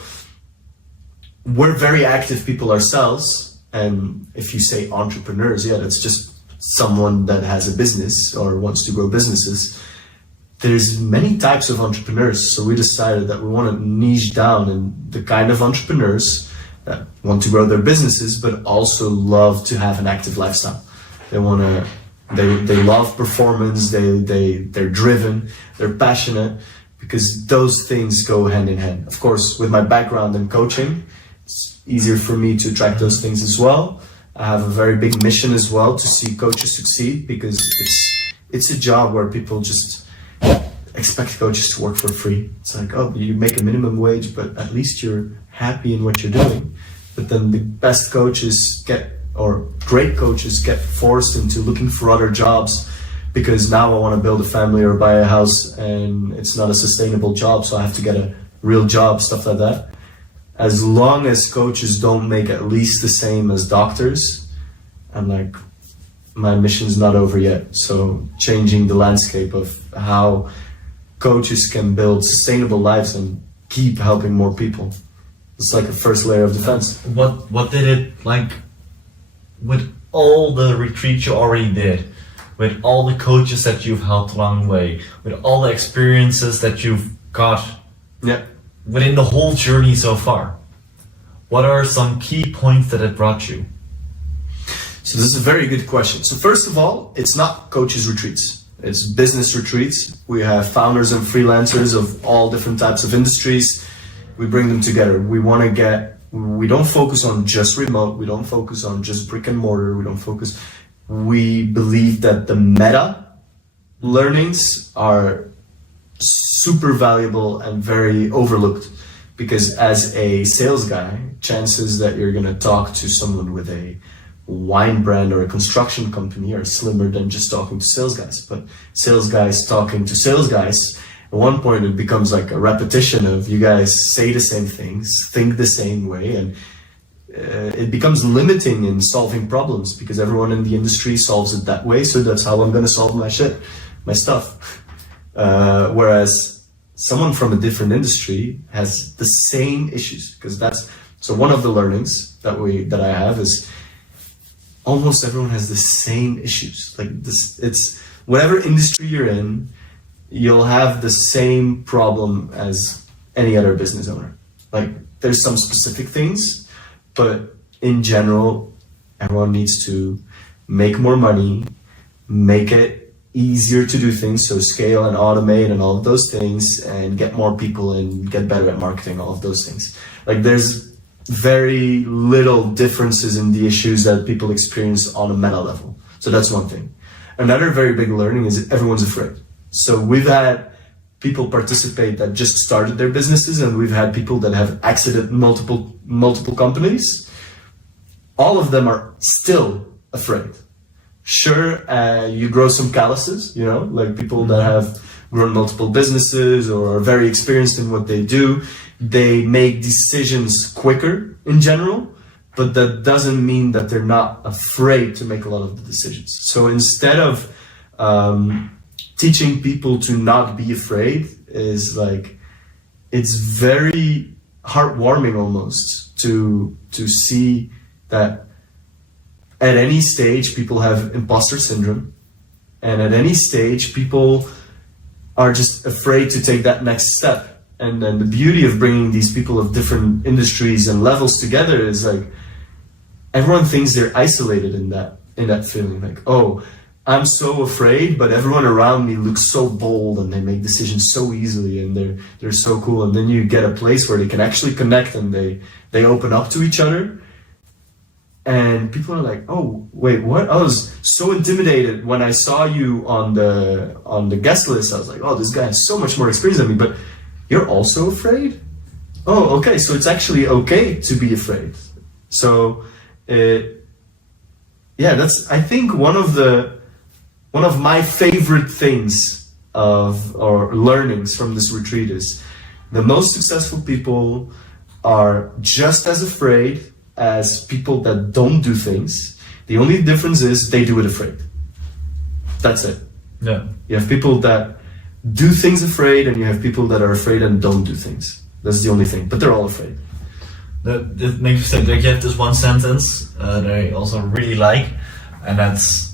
we're very active people ourselves. And if you say entrepreneurs, yeah, that's just someone that has a business or wants to grow businesses. There's many types of entrepreneurs. So we decided that we want to niche down in the kind of entrepreneurs that want to grow their businesses, but also love to have an active lifestyle. They love performance, they're driven, they're passionate, because those things go hand in hand. Of course, with my background in coaching, it's easier for me to attract those things as well. I have a very big mission as well to see coaches succeed, because it's a job where people just expect coaches to work for free. It's like, oh, you make a minimum wage, but at least you're happy in what you're doing. But then the best coaches great coaches get forced into looking for other jobs, because now I want to build a family or buy a house and it's not a sustainable job, so I have to get a real job, stuff like that. As long as coaches don't make at least the same as doctors, I'm like, my mission's not over yet. So changing the landscape of how coaches can build sustainable lives and keep helping more people. It's like a first layer of defense. What did it like with all the retreats you already did, with all the coaches that you've helped along the way, with all the experiences that you've got within the whole journey so far? What are some key points that it brought you? So this is a very good question. So first of all, it's not coaches retreats. It's business retreats. We have founders and freelancers of all different types of industries. We bring them together. We don't focus on just remote. We don't focus on just brick and mortar. We believe that the meta learnings are super valuable and very overlooked, because as a sales guy, chances that you're going to talk to someone with a wine brand or a construction company are slimmer than just talking to sales guys. But sales guys talking to sales guys, at one point it becomes like a repetition of you guys say the same things, think the same way, and it becomes limiting in solving problems, because everyone in the industry solves it that way. So that's how I'm going to solve my stuff. Whereas someone from a different industry has the same issues, because so one of the learnings that I have is almost everyone has the same issues. Like this, it's whatever industry you're in, you'll have the same problem as any other business owner. Like there's some specific things, but in general, everyone needs to make more money, make it easier to do things, so scale and automate and all of those things, and get more people and get better at marketing, all of those things. Like there's very little differences in the issues that people experience on a meta level. So that's one thing. Another very big learning is everyone's afraid. So we've had people participate that just started their businesses, and we've had people that have exited multiple companies. All of them are still afraid. Sure, you grow some calluses, like people that have grown multiple businesses or are very experienced in what they do. They make decisions quicker in general, but that doesn't mean that they're not afraid to make a lot of the decisions. So instead of teaching people to not be afraid, is like, it's very heartwarming almost to see that at any stage people have imposter syndrome, and at any stage people are just afraid to take that next step. And then the beauty of bringing these people of different industries and levels together is like, everyone thinks they're isolated in that feeling, like, oh, I'm so afraid, but everyone around me looks so bold and they make decisions so easily and they're so cool. And then you get a place where they can actually connect and they open up to each other. And people are like, oh, wait, what? I was so intimidated when I saw you on the guest list. I was like, oh, this guy has so much more experience than me, but you're also afraid? Oh, okay, so it's actually okay to be afraid. So, that's, I think, one of my favorite things or learnings from this retreat is the most successful people are just as afraid as people that don't do things. The only difference is they do it afraid. That's it. Yeah. You have people that do things afraid and you have people that are afraid and don't do things. That's the only thing, but they're all afraid. That makes me think, like, you have this one sentence that I also really like, and that's,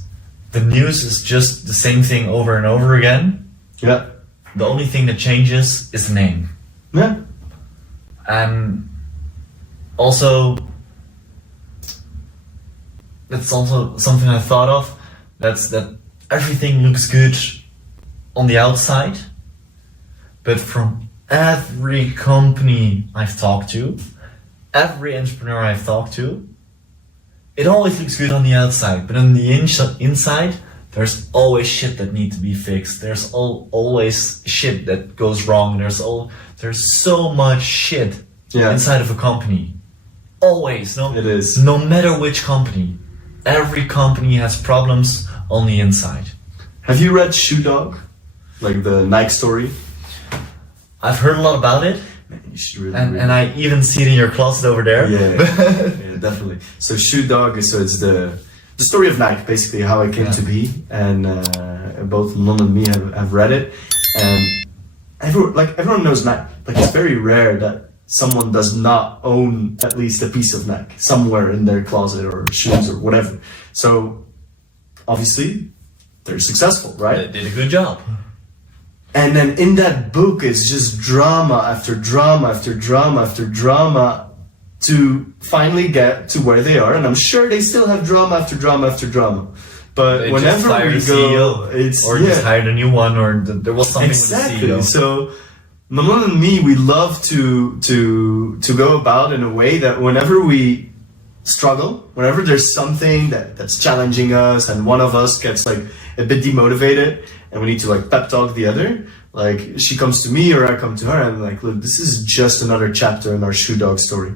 the news is just the same thing over and over again. Yeah. The only thing that changes is the name. Yeah. And also, that's also something I thought of, that's that everything looks good on the outside, but from every company I've talked to, every entrepreneur I've talked to, it always looks good on the outside, but on the inside, there's always shit that needs to be fixed. There's always shit that goes wrong. There's so much shit inside of a company. Always. It is. No matter which company. Every company has problems on the inside. Have you read Shoe Dog? Like the Nike story? I've heard a lot about it. Man, you should really and I even see it in your closet over there. Yeah, definitely. So Shoe Dog it's the story of Nike, basically how it came to be, and both Lon and me have read it, and everyone knows Nike. Like, it's very rare that someone does not own at least a piece of Nike somewhere in their closet or shoes or whatever. So obviously they're successful, right? They did a good job. And then in that book, it's just drama after drama after drama after drama to finally get to where they are. And I'm sure they still have drama after drama after drama. But they whenever we go, it's just hired a new one, or there was something with the CEO. So Manon and me, we love to go about in a way that whenever we struggle, whenever there's something that's challenging us and one of us gets like a bit demotivated and we need to like pep talk the other, like she comes to me or I come to her and I'm like, look, this is just another chapter in our Shoe Dog story.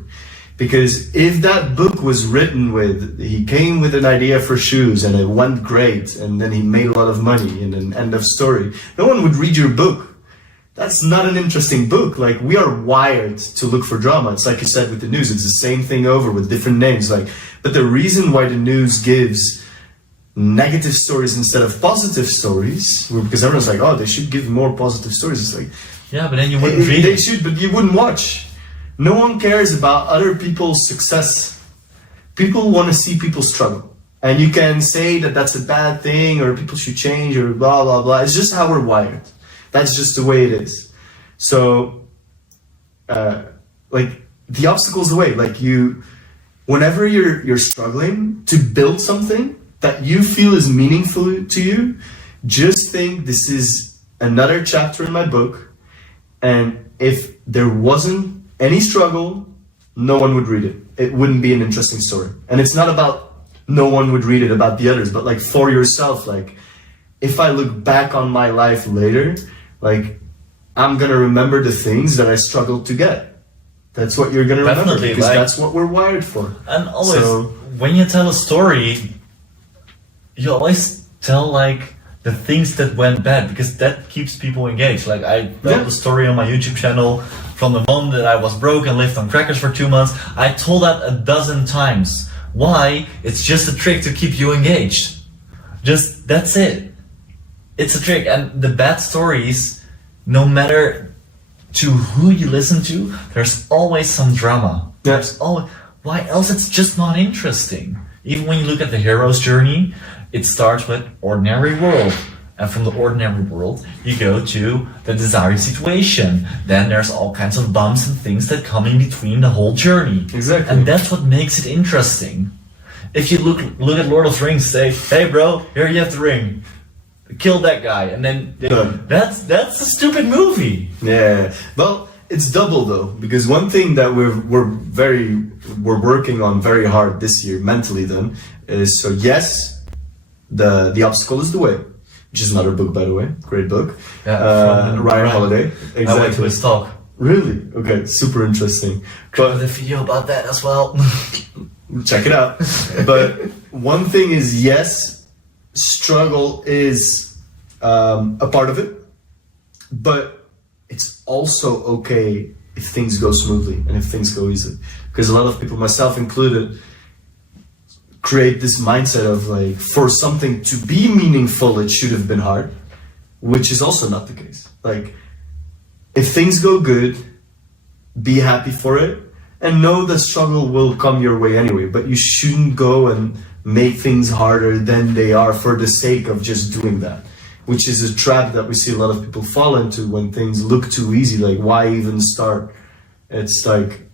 Because if that book was written with, he came with an idea for shoes and it went great and then he made a lot of money and an end of story, no one would read your book. That's not an interesting book. Like, we are wired to look for drama. It's like you said with the news, it's the same thing over with different names. Like, but the reason why the news gives negative stories instead of positive stories, because everyone's like, oh, they should give more positive stories. It's like, yeah, but then you wouldn't read. They should, but you wouldn't watch. No one cares about other people's success. People want to see people struggle. And you can say that that's a bad thing or people should change or blah, blah, blah. It's just how we're wired. That's just the way it is. So, like, the obstacle's the way. Like, whenever you're struggling to build something that you feel is meaningful to you, just think this is another chapter in my book. And if there wasn't any struggle, no one would read it. It wouldn't be an interesting story. And it's not about no one would read it about the others, but like for yourself, like, if I look back on my life later, like, I'm gonna remember the things that I struggled to get. That's what you're gonna remember, because that's what we're wired for. And always, when you tell a story, you always tell like the things that went bad, because that keeps people engaged. Like, I told the story on my YouTube channel from the moment that I was broke and lived on crackers for 2 months. I told that a dozen times. Why? It's just a trick to keep you engaged. Just, that's it. It's a trick. And the bad stories, no matter to who you listen to, there's always some drama. There's always, why else it's just not interesting? Even when you look at the hero's journey, it starts with ordinary world. And from the ordinary world, you go to the desired situation. Then there's all kinds of bumps and things that come in between the whole journey. Exactly. And that's what makes it interesting. if you look at Lord of the Rings, say, hey bro, here you have the ring. Kill that guy, and then that's a stupid movie. Yeah. Well, it's double though, because one thing that we're working on very hard this year mentally then is, so yes, the obstacle is the way, which is another book, by the way, great book. Yeah, Ryan Holiday. Exactly. I went to his talk. Really? Okay, super interesting. But the video about that as well. Check it out. But one thing is, yes, struggle is a part of it, but it's also okay if things go smoothly and if things go easy. Because a lot of people, myself included, create this mindset of like, for something to be meaningful, it should have been hard, which is also not the case. Like, if things go good, be happy for it, and know that struggle will come your way anyway, but you shouldn't go and make things harder than they are for the sake of just doing that, which is a trap that we see a lot of people fall into when things look too easy. Like, why even start? It's like,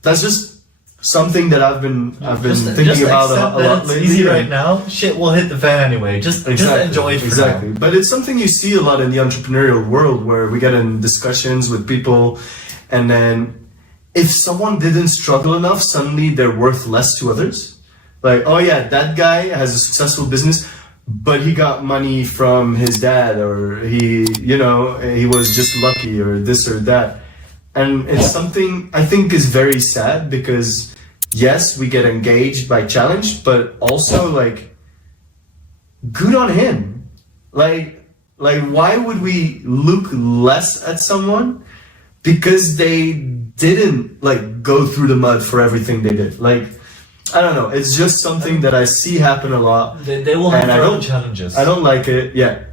that's just something that I've been thinking about a lot lately. It's easy right now. Shit will hit the fan anyway. Just enjoy it for exactly. now. But it's something you see a lot in the entrepreneurial world, where we get in discussions with people, and then if someone didn't struggle enough, suddenly they're worth less to others. Like, oh yeah, that guy has a successful business, but he got money from his dad, or he was just lucky, or this or that. And it's something I think is very sad, because yes, we get engaged by challenge, but also like, good on him. Like why would we look less at someone because they didn't like go through the mud for everything they did? Like, I don't know. It's just something that I see happen a lot. They will have their own challenges. I don't like it. Yeah,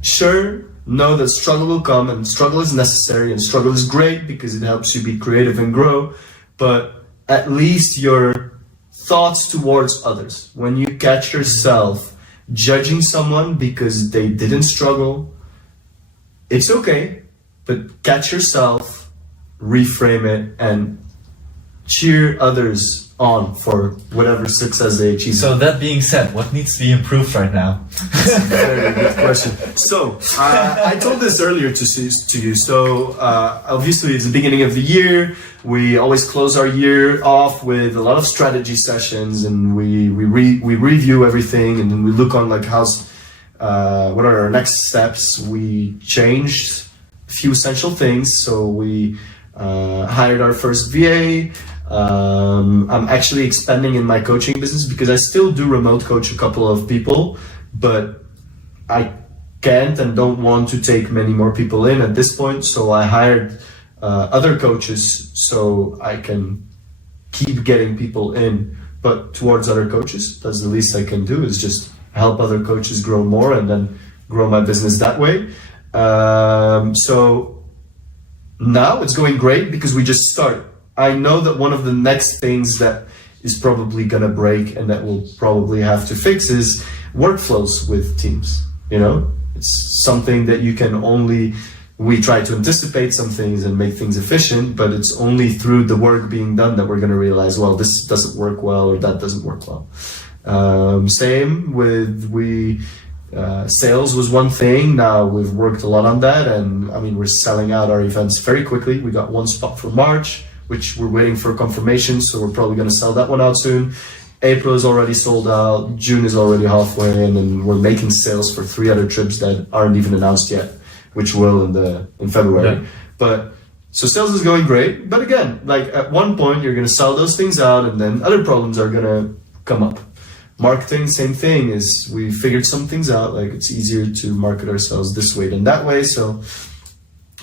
sure. Know that struggle will come, and struggle is necessary, and struggle is great because it helps you be creative and grow. But at least your thoughts towards others, when you catch yourself judging someone because they didn't struggle, it's okay, but catch yourself, reframe it, and cheer others on for whatever success they achieve. So that being said, what needs to be improved right now? That's a very good question. So I told this earlier to you. So obviously it's the beginning of the year. We always close our year off with a lot of strategy sessions, and we review everything, and then we look on like what are our next steps. We changed a few essential things. So we hired our first VA. I'm actually expanding in my coaching business, because I still do remote coach a couple of people, but I can't and don't want to take many more people in at this point. So I hired other coaches so I can keep getting people in, but towards other coaches. That's the least I can do, is just help other coaches grow more and then grow my business that way. So now it's going great because we just started. I know that one of the next things that is probably gonna break and that we'll probably have to fix is workflows with teams. You know, it's something that you can only, we try to anticipate some things and make things efficient, but it's only through the work being done that we're gonna realize, well, this doesn't work well, or that doesn't work well. Same with sales was one thing. Now we've worked a lot on that, and I mean, we're selling out our events very quickly. We got one spot for March, which we're waiting for confirmation, so we're probably going to sell that one out soon. April is already sold out, June is already halfway in, and we're making sales for 3 other trips that aren't even announced yet, which will in February. Yeah. But so sales is going great, but again, like at one point you're going to sell those things out, and then other problems are going to come up. Marketing, same thing, is we figured some things out, like it's easier to market ourselves this way than that way. So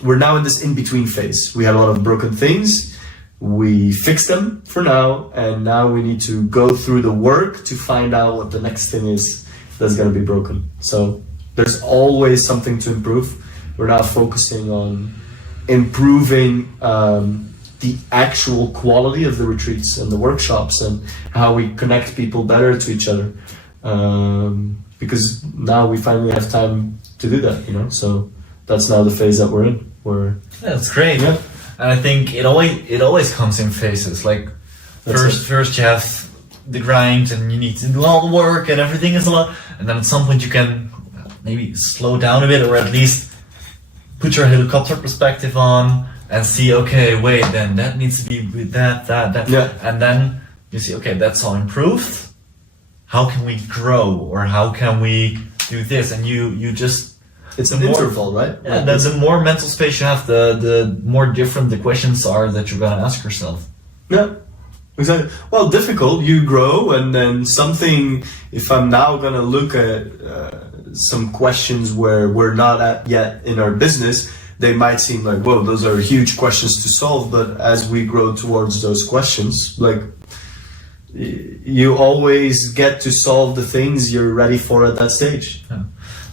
we're now in this in-between phase. We had a lot of broken things. We fixed them for now, and now we need to go through the work to find out what the next thing is that's going to be broken. So there's always something to improve. We're now focusing on improving the actual quality of the retreats and the workshops, and how we connect people better to each other. Because now we finally have time to do that, you know? So that's now the phase that we're in. That's great. Yeah. And I think it always comes in phases. Like first you have the grind and you need to do all the work and everything is a lot. And then at some point you can maybe slow down a bit, or at least put your helicopter perspective on and see, okay, wait, then that needs to be with that. Yeah. And then you see, okay, that's all improved. How can we grow, or how can we do this? And you just... It's an interval, right? Yeah, the more mental space you have, the more different the questions are that you're going to ask yourself. Yeah, exactly. Well, difficult, you grow, and then something, if I'm now going to look at some questions where we're not at yet in our business, they might seem like, whoa, those are huge questions to solve. But as we grow towards those questions, like, you always get to solve the things you're ready for at that stage. Yeah.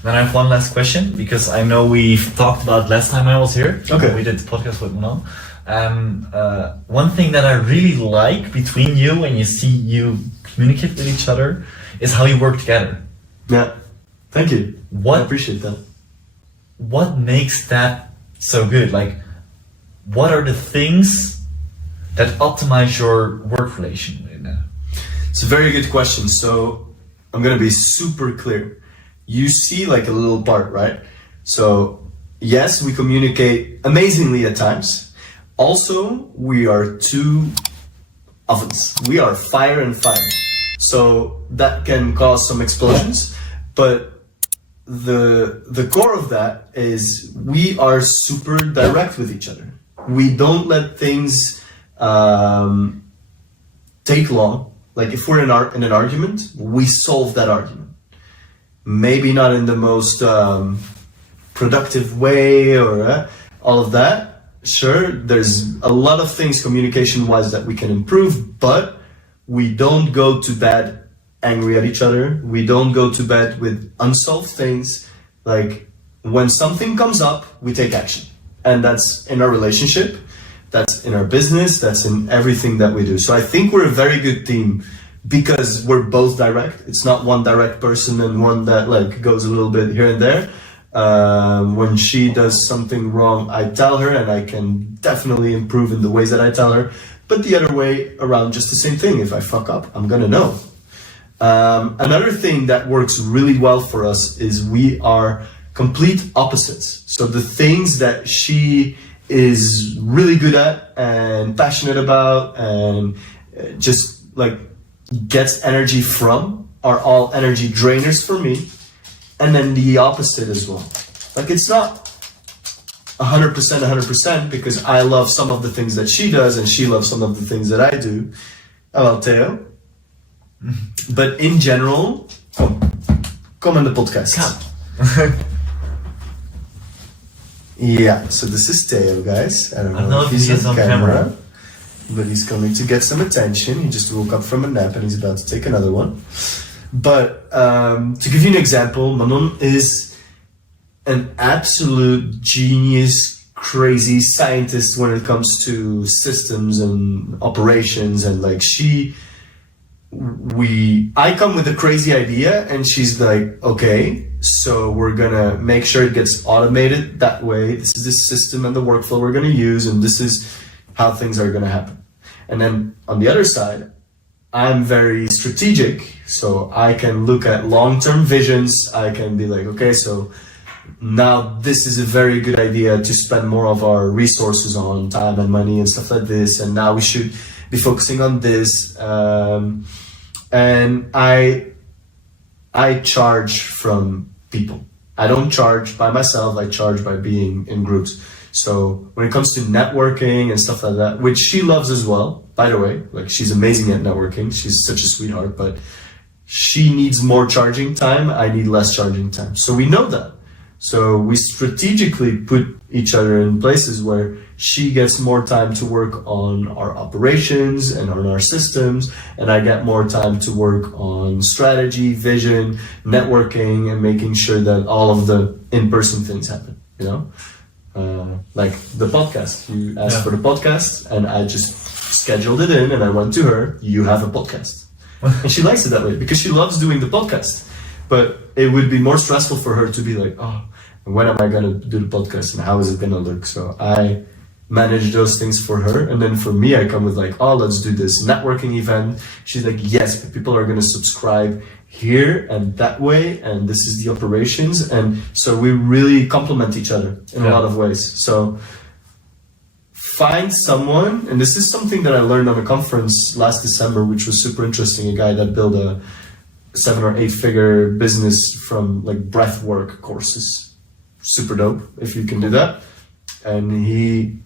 Then I have one last question, because I know we've talked about last time I was here. Okay. We did the podcast with Manon. One thing that I really like between you and you see you communicate with each other is how you work together. Yeah, thank you. What, I appreciate that. What makes that so good? Like, what are the things that optimize your work relation right now? It's a very good question. So I'm going to be super clear. You see like a little part, right? So yes, we communicate amazingly at times. Also, we are two ovens. We are fire and fire. So that can cause some explosions. But the core of that is we are super direct with each other. We don't let things take long. Like if we're in an argument, we solve that argument. Maybe not in the most productive way or all of that. Sure, there's a lot of things communication-wise that we can improve, but we don't go to bed angry at each other. We don't go to bed with unsolved things. Like when something comes up, we take action. And that's in our relationship, that's in our business, that's in everything that we do. So I think we're a very good team because we're both direct. It's not one direct person and one that like goes a little bit here and there. When she does something wrong, I tell her, and I can definitely improve in the ways that I tell her. But the other way around, just the same thing. If I fuck up, I'm gonna know. Another thing that works really well for us is we are complete opposites. So the things that she is really good at and passionate about and just like gets energy from are all energy drainers for me. And then the opposite as well. Like it's not 100% because I love some of the things that she does and she loves some of the things that I do. Hello, Theo. But in general, come on the podcast. Come. Yeah, so this is Theo, guys. I don't know if he's he's on on camera, but he's coming to get some attention. He just woke up from a nap and he's about to take another one. But to give you an example, Manon is an absolute genius, crazy scientist when it comes to systems and operations, and like I come with a crazy idea and she's like, okay, so we're gonna make sure it gets automated that way. This is the system and the workflow we're gonna use, and this is how things are gonna happen. And then on the other side, I'm very strategic, so I can look at long-term visions. I can be like, okay, so now this is a very good idea to spend more of our resources on time and money and stuff like this, and now we should be focusing on this. And I charge from people. I don't charge by myself, I charge by being in groups. So when it comes to networking and stuff like that, which she loves as well, by the way, like she's amazing at networking, she's such a sweetheart, but she needs more charging time, I need less charging time. So we know that. So we strategically put each other in places where she gets more time to work on our operations and on our systems, and I get more time to work on strategy, vision, networking, and making sure that all of the in-person things happen, you know? Like the podcast, you asked for the podcast and I just scheduled it in and I went to her, you have a podcast. And she likes it that way because she loves doing the podcast. But it would be more stressful for her to be like, oh, when am I going to do the podcast and how is it going to look? So I manage those things for her. And then for me, I come with like, oh, let's do this networking event. She's like, yes, but people are going to subscribe here and that way, and this is the operations. And so we really complement each other in a lot of ways. So find someone, and this is something that I learned on a conference last December, which was super interesting. A guy that built a 7 or 8 figure business from like breath work courses. Super dope if you can do that. And he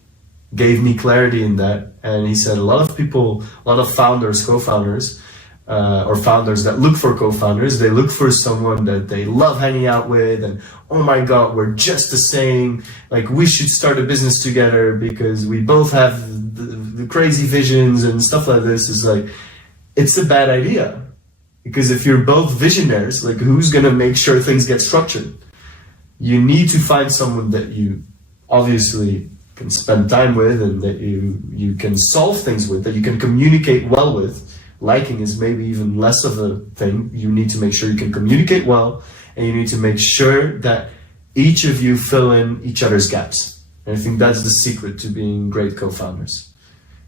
gave me clarity in that. And he said a lot of people, a lot of founders, co-founders, or founders that look for co-founders, they look for someone that they love hanging out with, and oh my god, we're just the same, like we should start a business together because we both have the crazy visions and stuff like this. Is like, it's a bad idea, because if you're both visionaries, like who's gonna make sure things get structured? You need to find someone that you obviously can spend time with, and that you can solve things with, that you can communicate well with. Liking is maybe even less of a thing. You need to make sure you can communicate well, and you need to make sure that each of you fill in each other's gaps. And I think that's the secret to being great co-founders.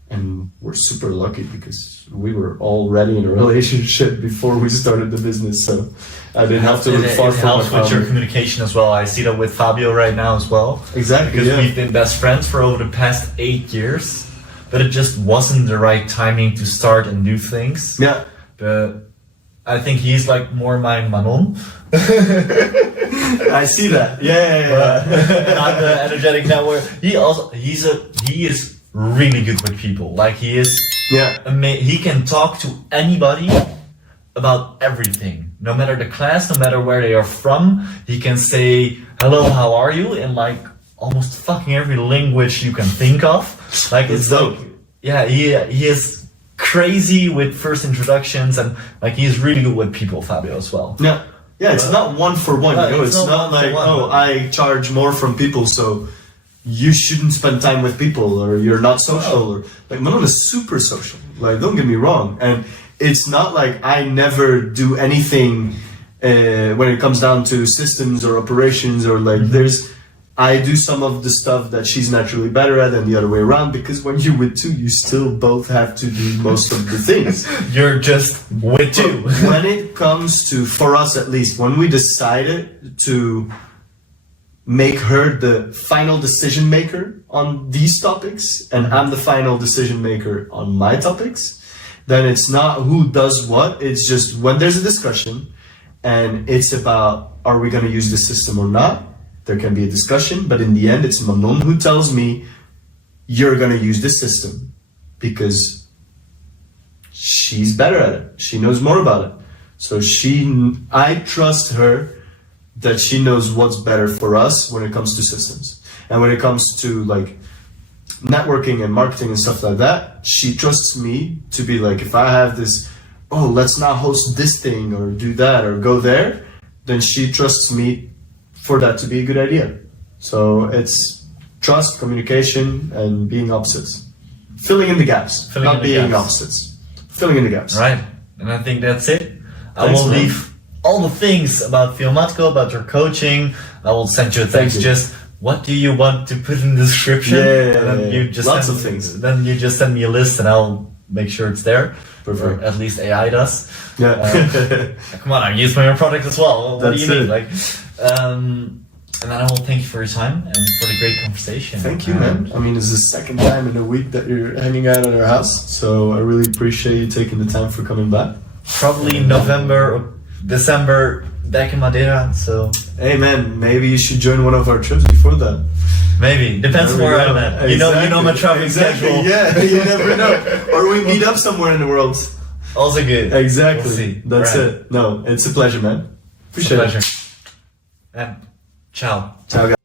And we're super lucky because we were already in a relationship before we started the business, so I didn't have to look far from my helps with your communication as well. I see that with Fabio right now as well. Exactly, because we've been best friends for over the past 8 years. But it just wasn't the right timing to start and do things. Yeah. But I think he's like more my Manon. I see that. Yeah. And I'm the energetic network. He is really good with people. Like he is. Yeah. He can talk to anybody about everything. No matter the class, no matter where they are from. He can say, hello, how are you? In like almost fucking every language you can think of. Like it's dope. Like, yeah, he is crazy with first introductions, and like he's really good with people, Fabio, as well. Yeah, it's not one for one. It's not like, one, I charge more from people, so you shouldn't spend time with people, or you're not social, or like Manon is super social. Like, don't get me wrong, and it's not like I never do anything when it comes down to systems or operations, or like I do some of the stuff that she's naturally better at, and the other way around, because when you're with two, you still both have to do most of the things. You're just with two. When it comes to, for us at least, when we decided to make her the final decision maker on these topics, and I'm the final decision maker on my topics, then it's not who does what, it's just when there's a discussion, and it's about, are we going to use the system or not? There can be a discussion, but in the end, it's Manon who tells me, you're going to use this system, because she's better at it. She knows more about it. So I trust her that she knows what's better for us when it comes to systems. And when it comes to like networking and marketing and stuff like that, she trusts me to be like, if I have this, oh, let's not host this thing or do that or go there, then she trusts me for that to be a good idea. So it's trust, communication, and being opposites. Filling in the gaps, not being opposites. Filling in the gaps. Right, and I think that's it. I Thanks, will man. leave all the things about Viomatico, about your coaching. I will send you a text. Just what do you want to put in the description? You just lots of things. Then you just send me a list, and I'll make sure it's there. Perfect. Or at least AI does. Yeah. Come on, I use my own product as well. What That's do you it. mean? Like, and then I will thank you for your time and for the great conversation. Thank you, man. I mean, it's the second time in a week that you're hanging out at our house, so I really appreciate you taking the time for coming back. Probably November or December back in Madeira. So hey, man, maybe you should join one of our trips before that. maybe depends There we where go. I'm at. Exactly. You know my traveling schedule. Yeah, you never know. Or we meet up somewhere in the world. Also good. Exactly. We'll see. That's Right. it. No, it's a pleasure, man. It's a Appreciate it. pleasure. And ciao. Ciao, guys.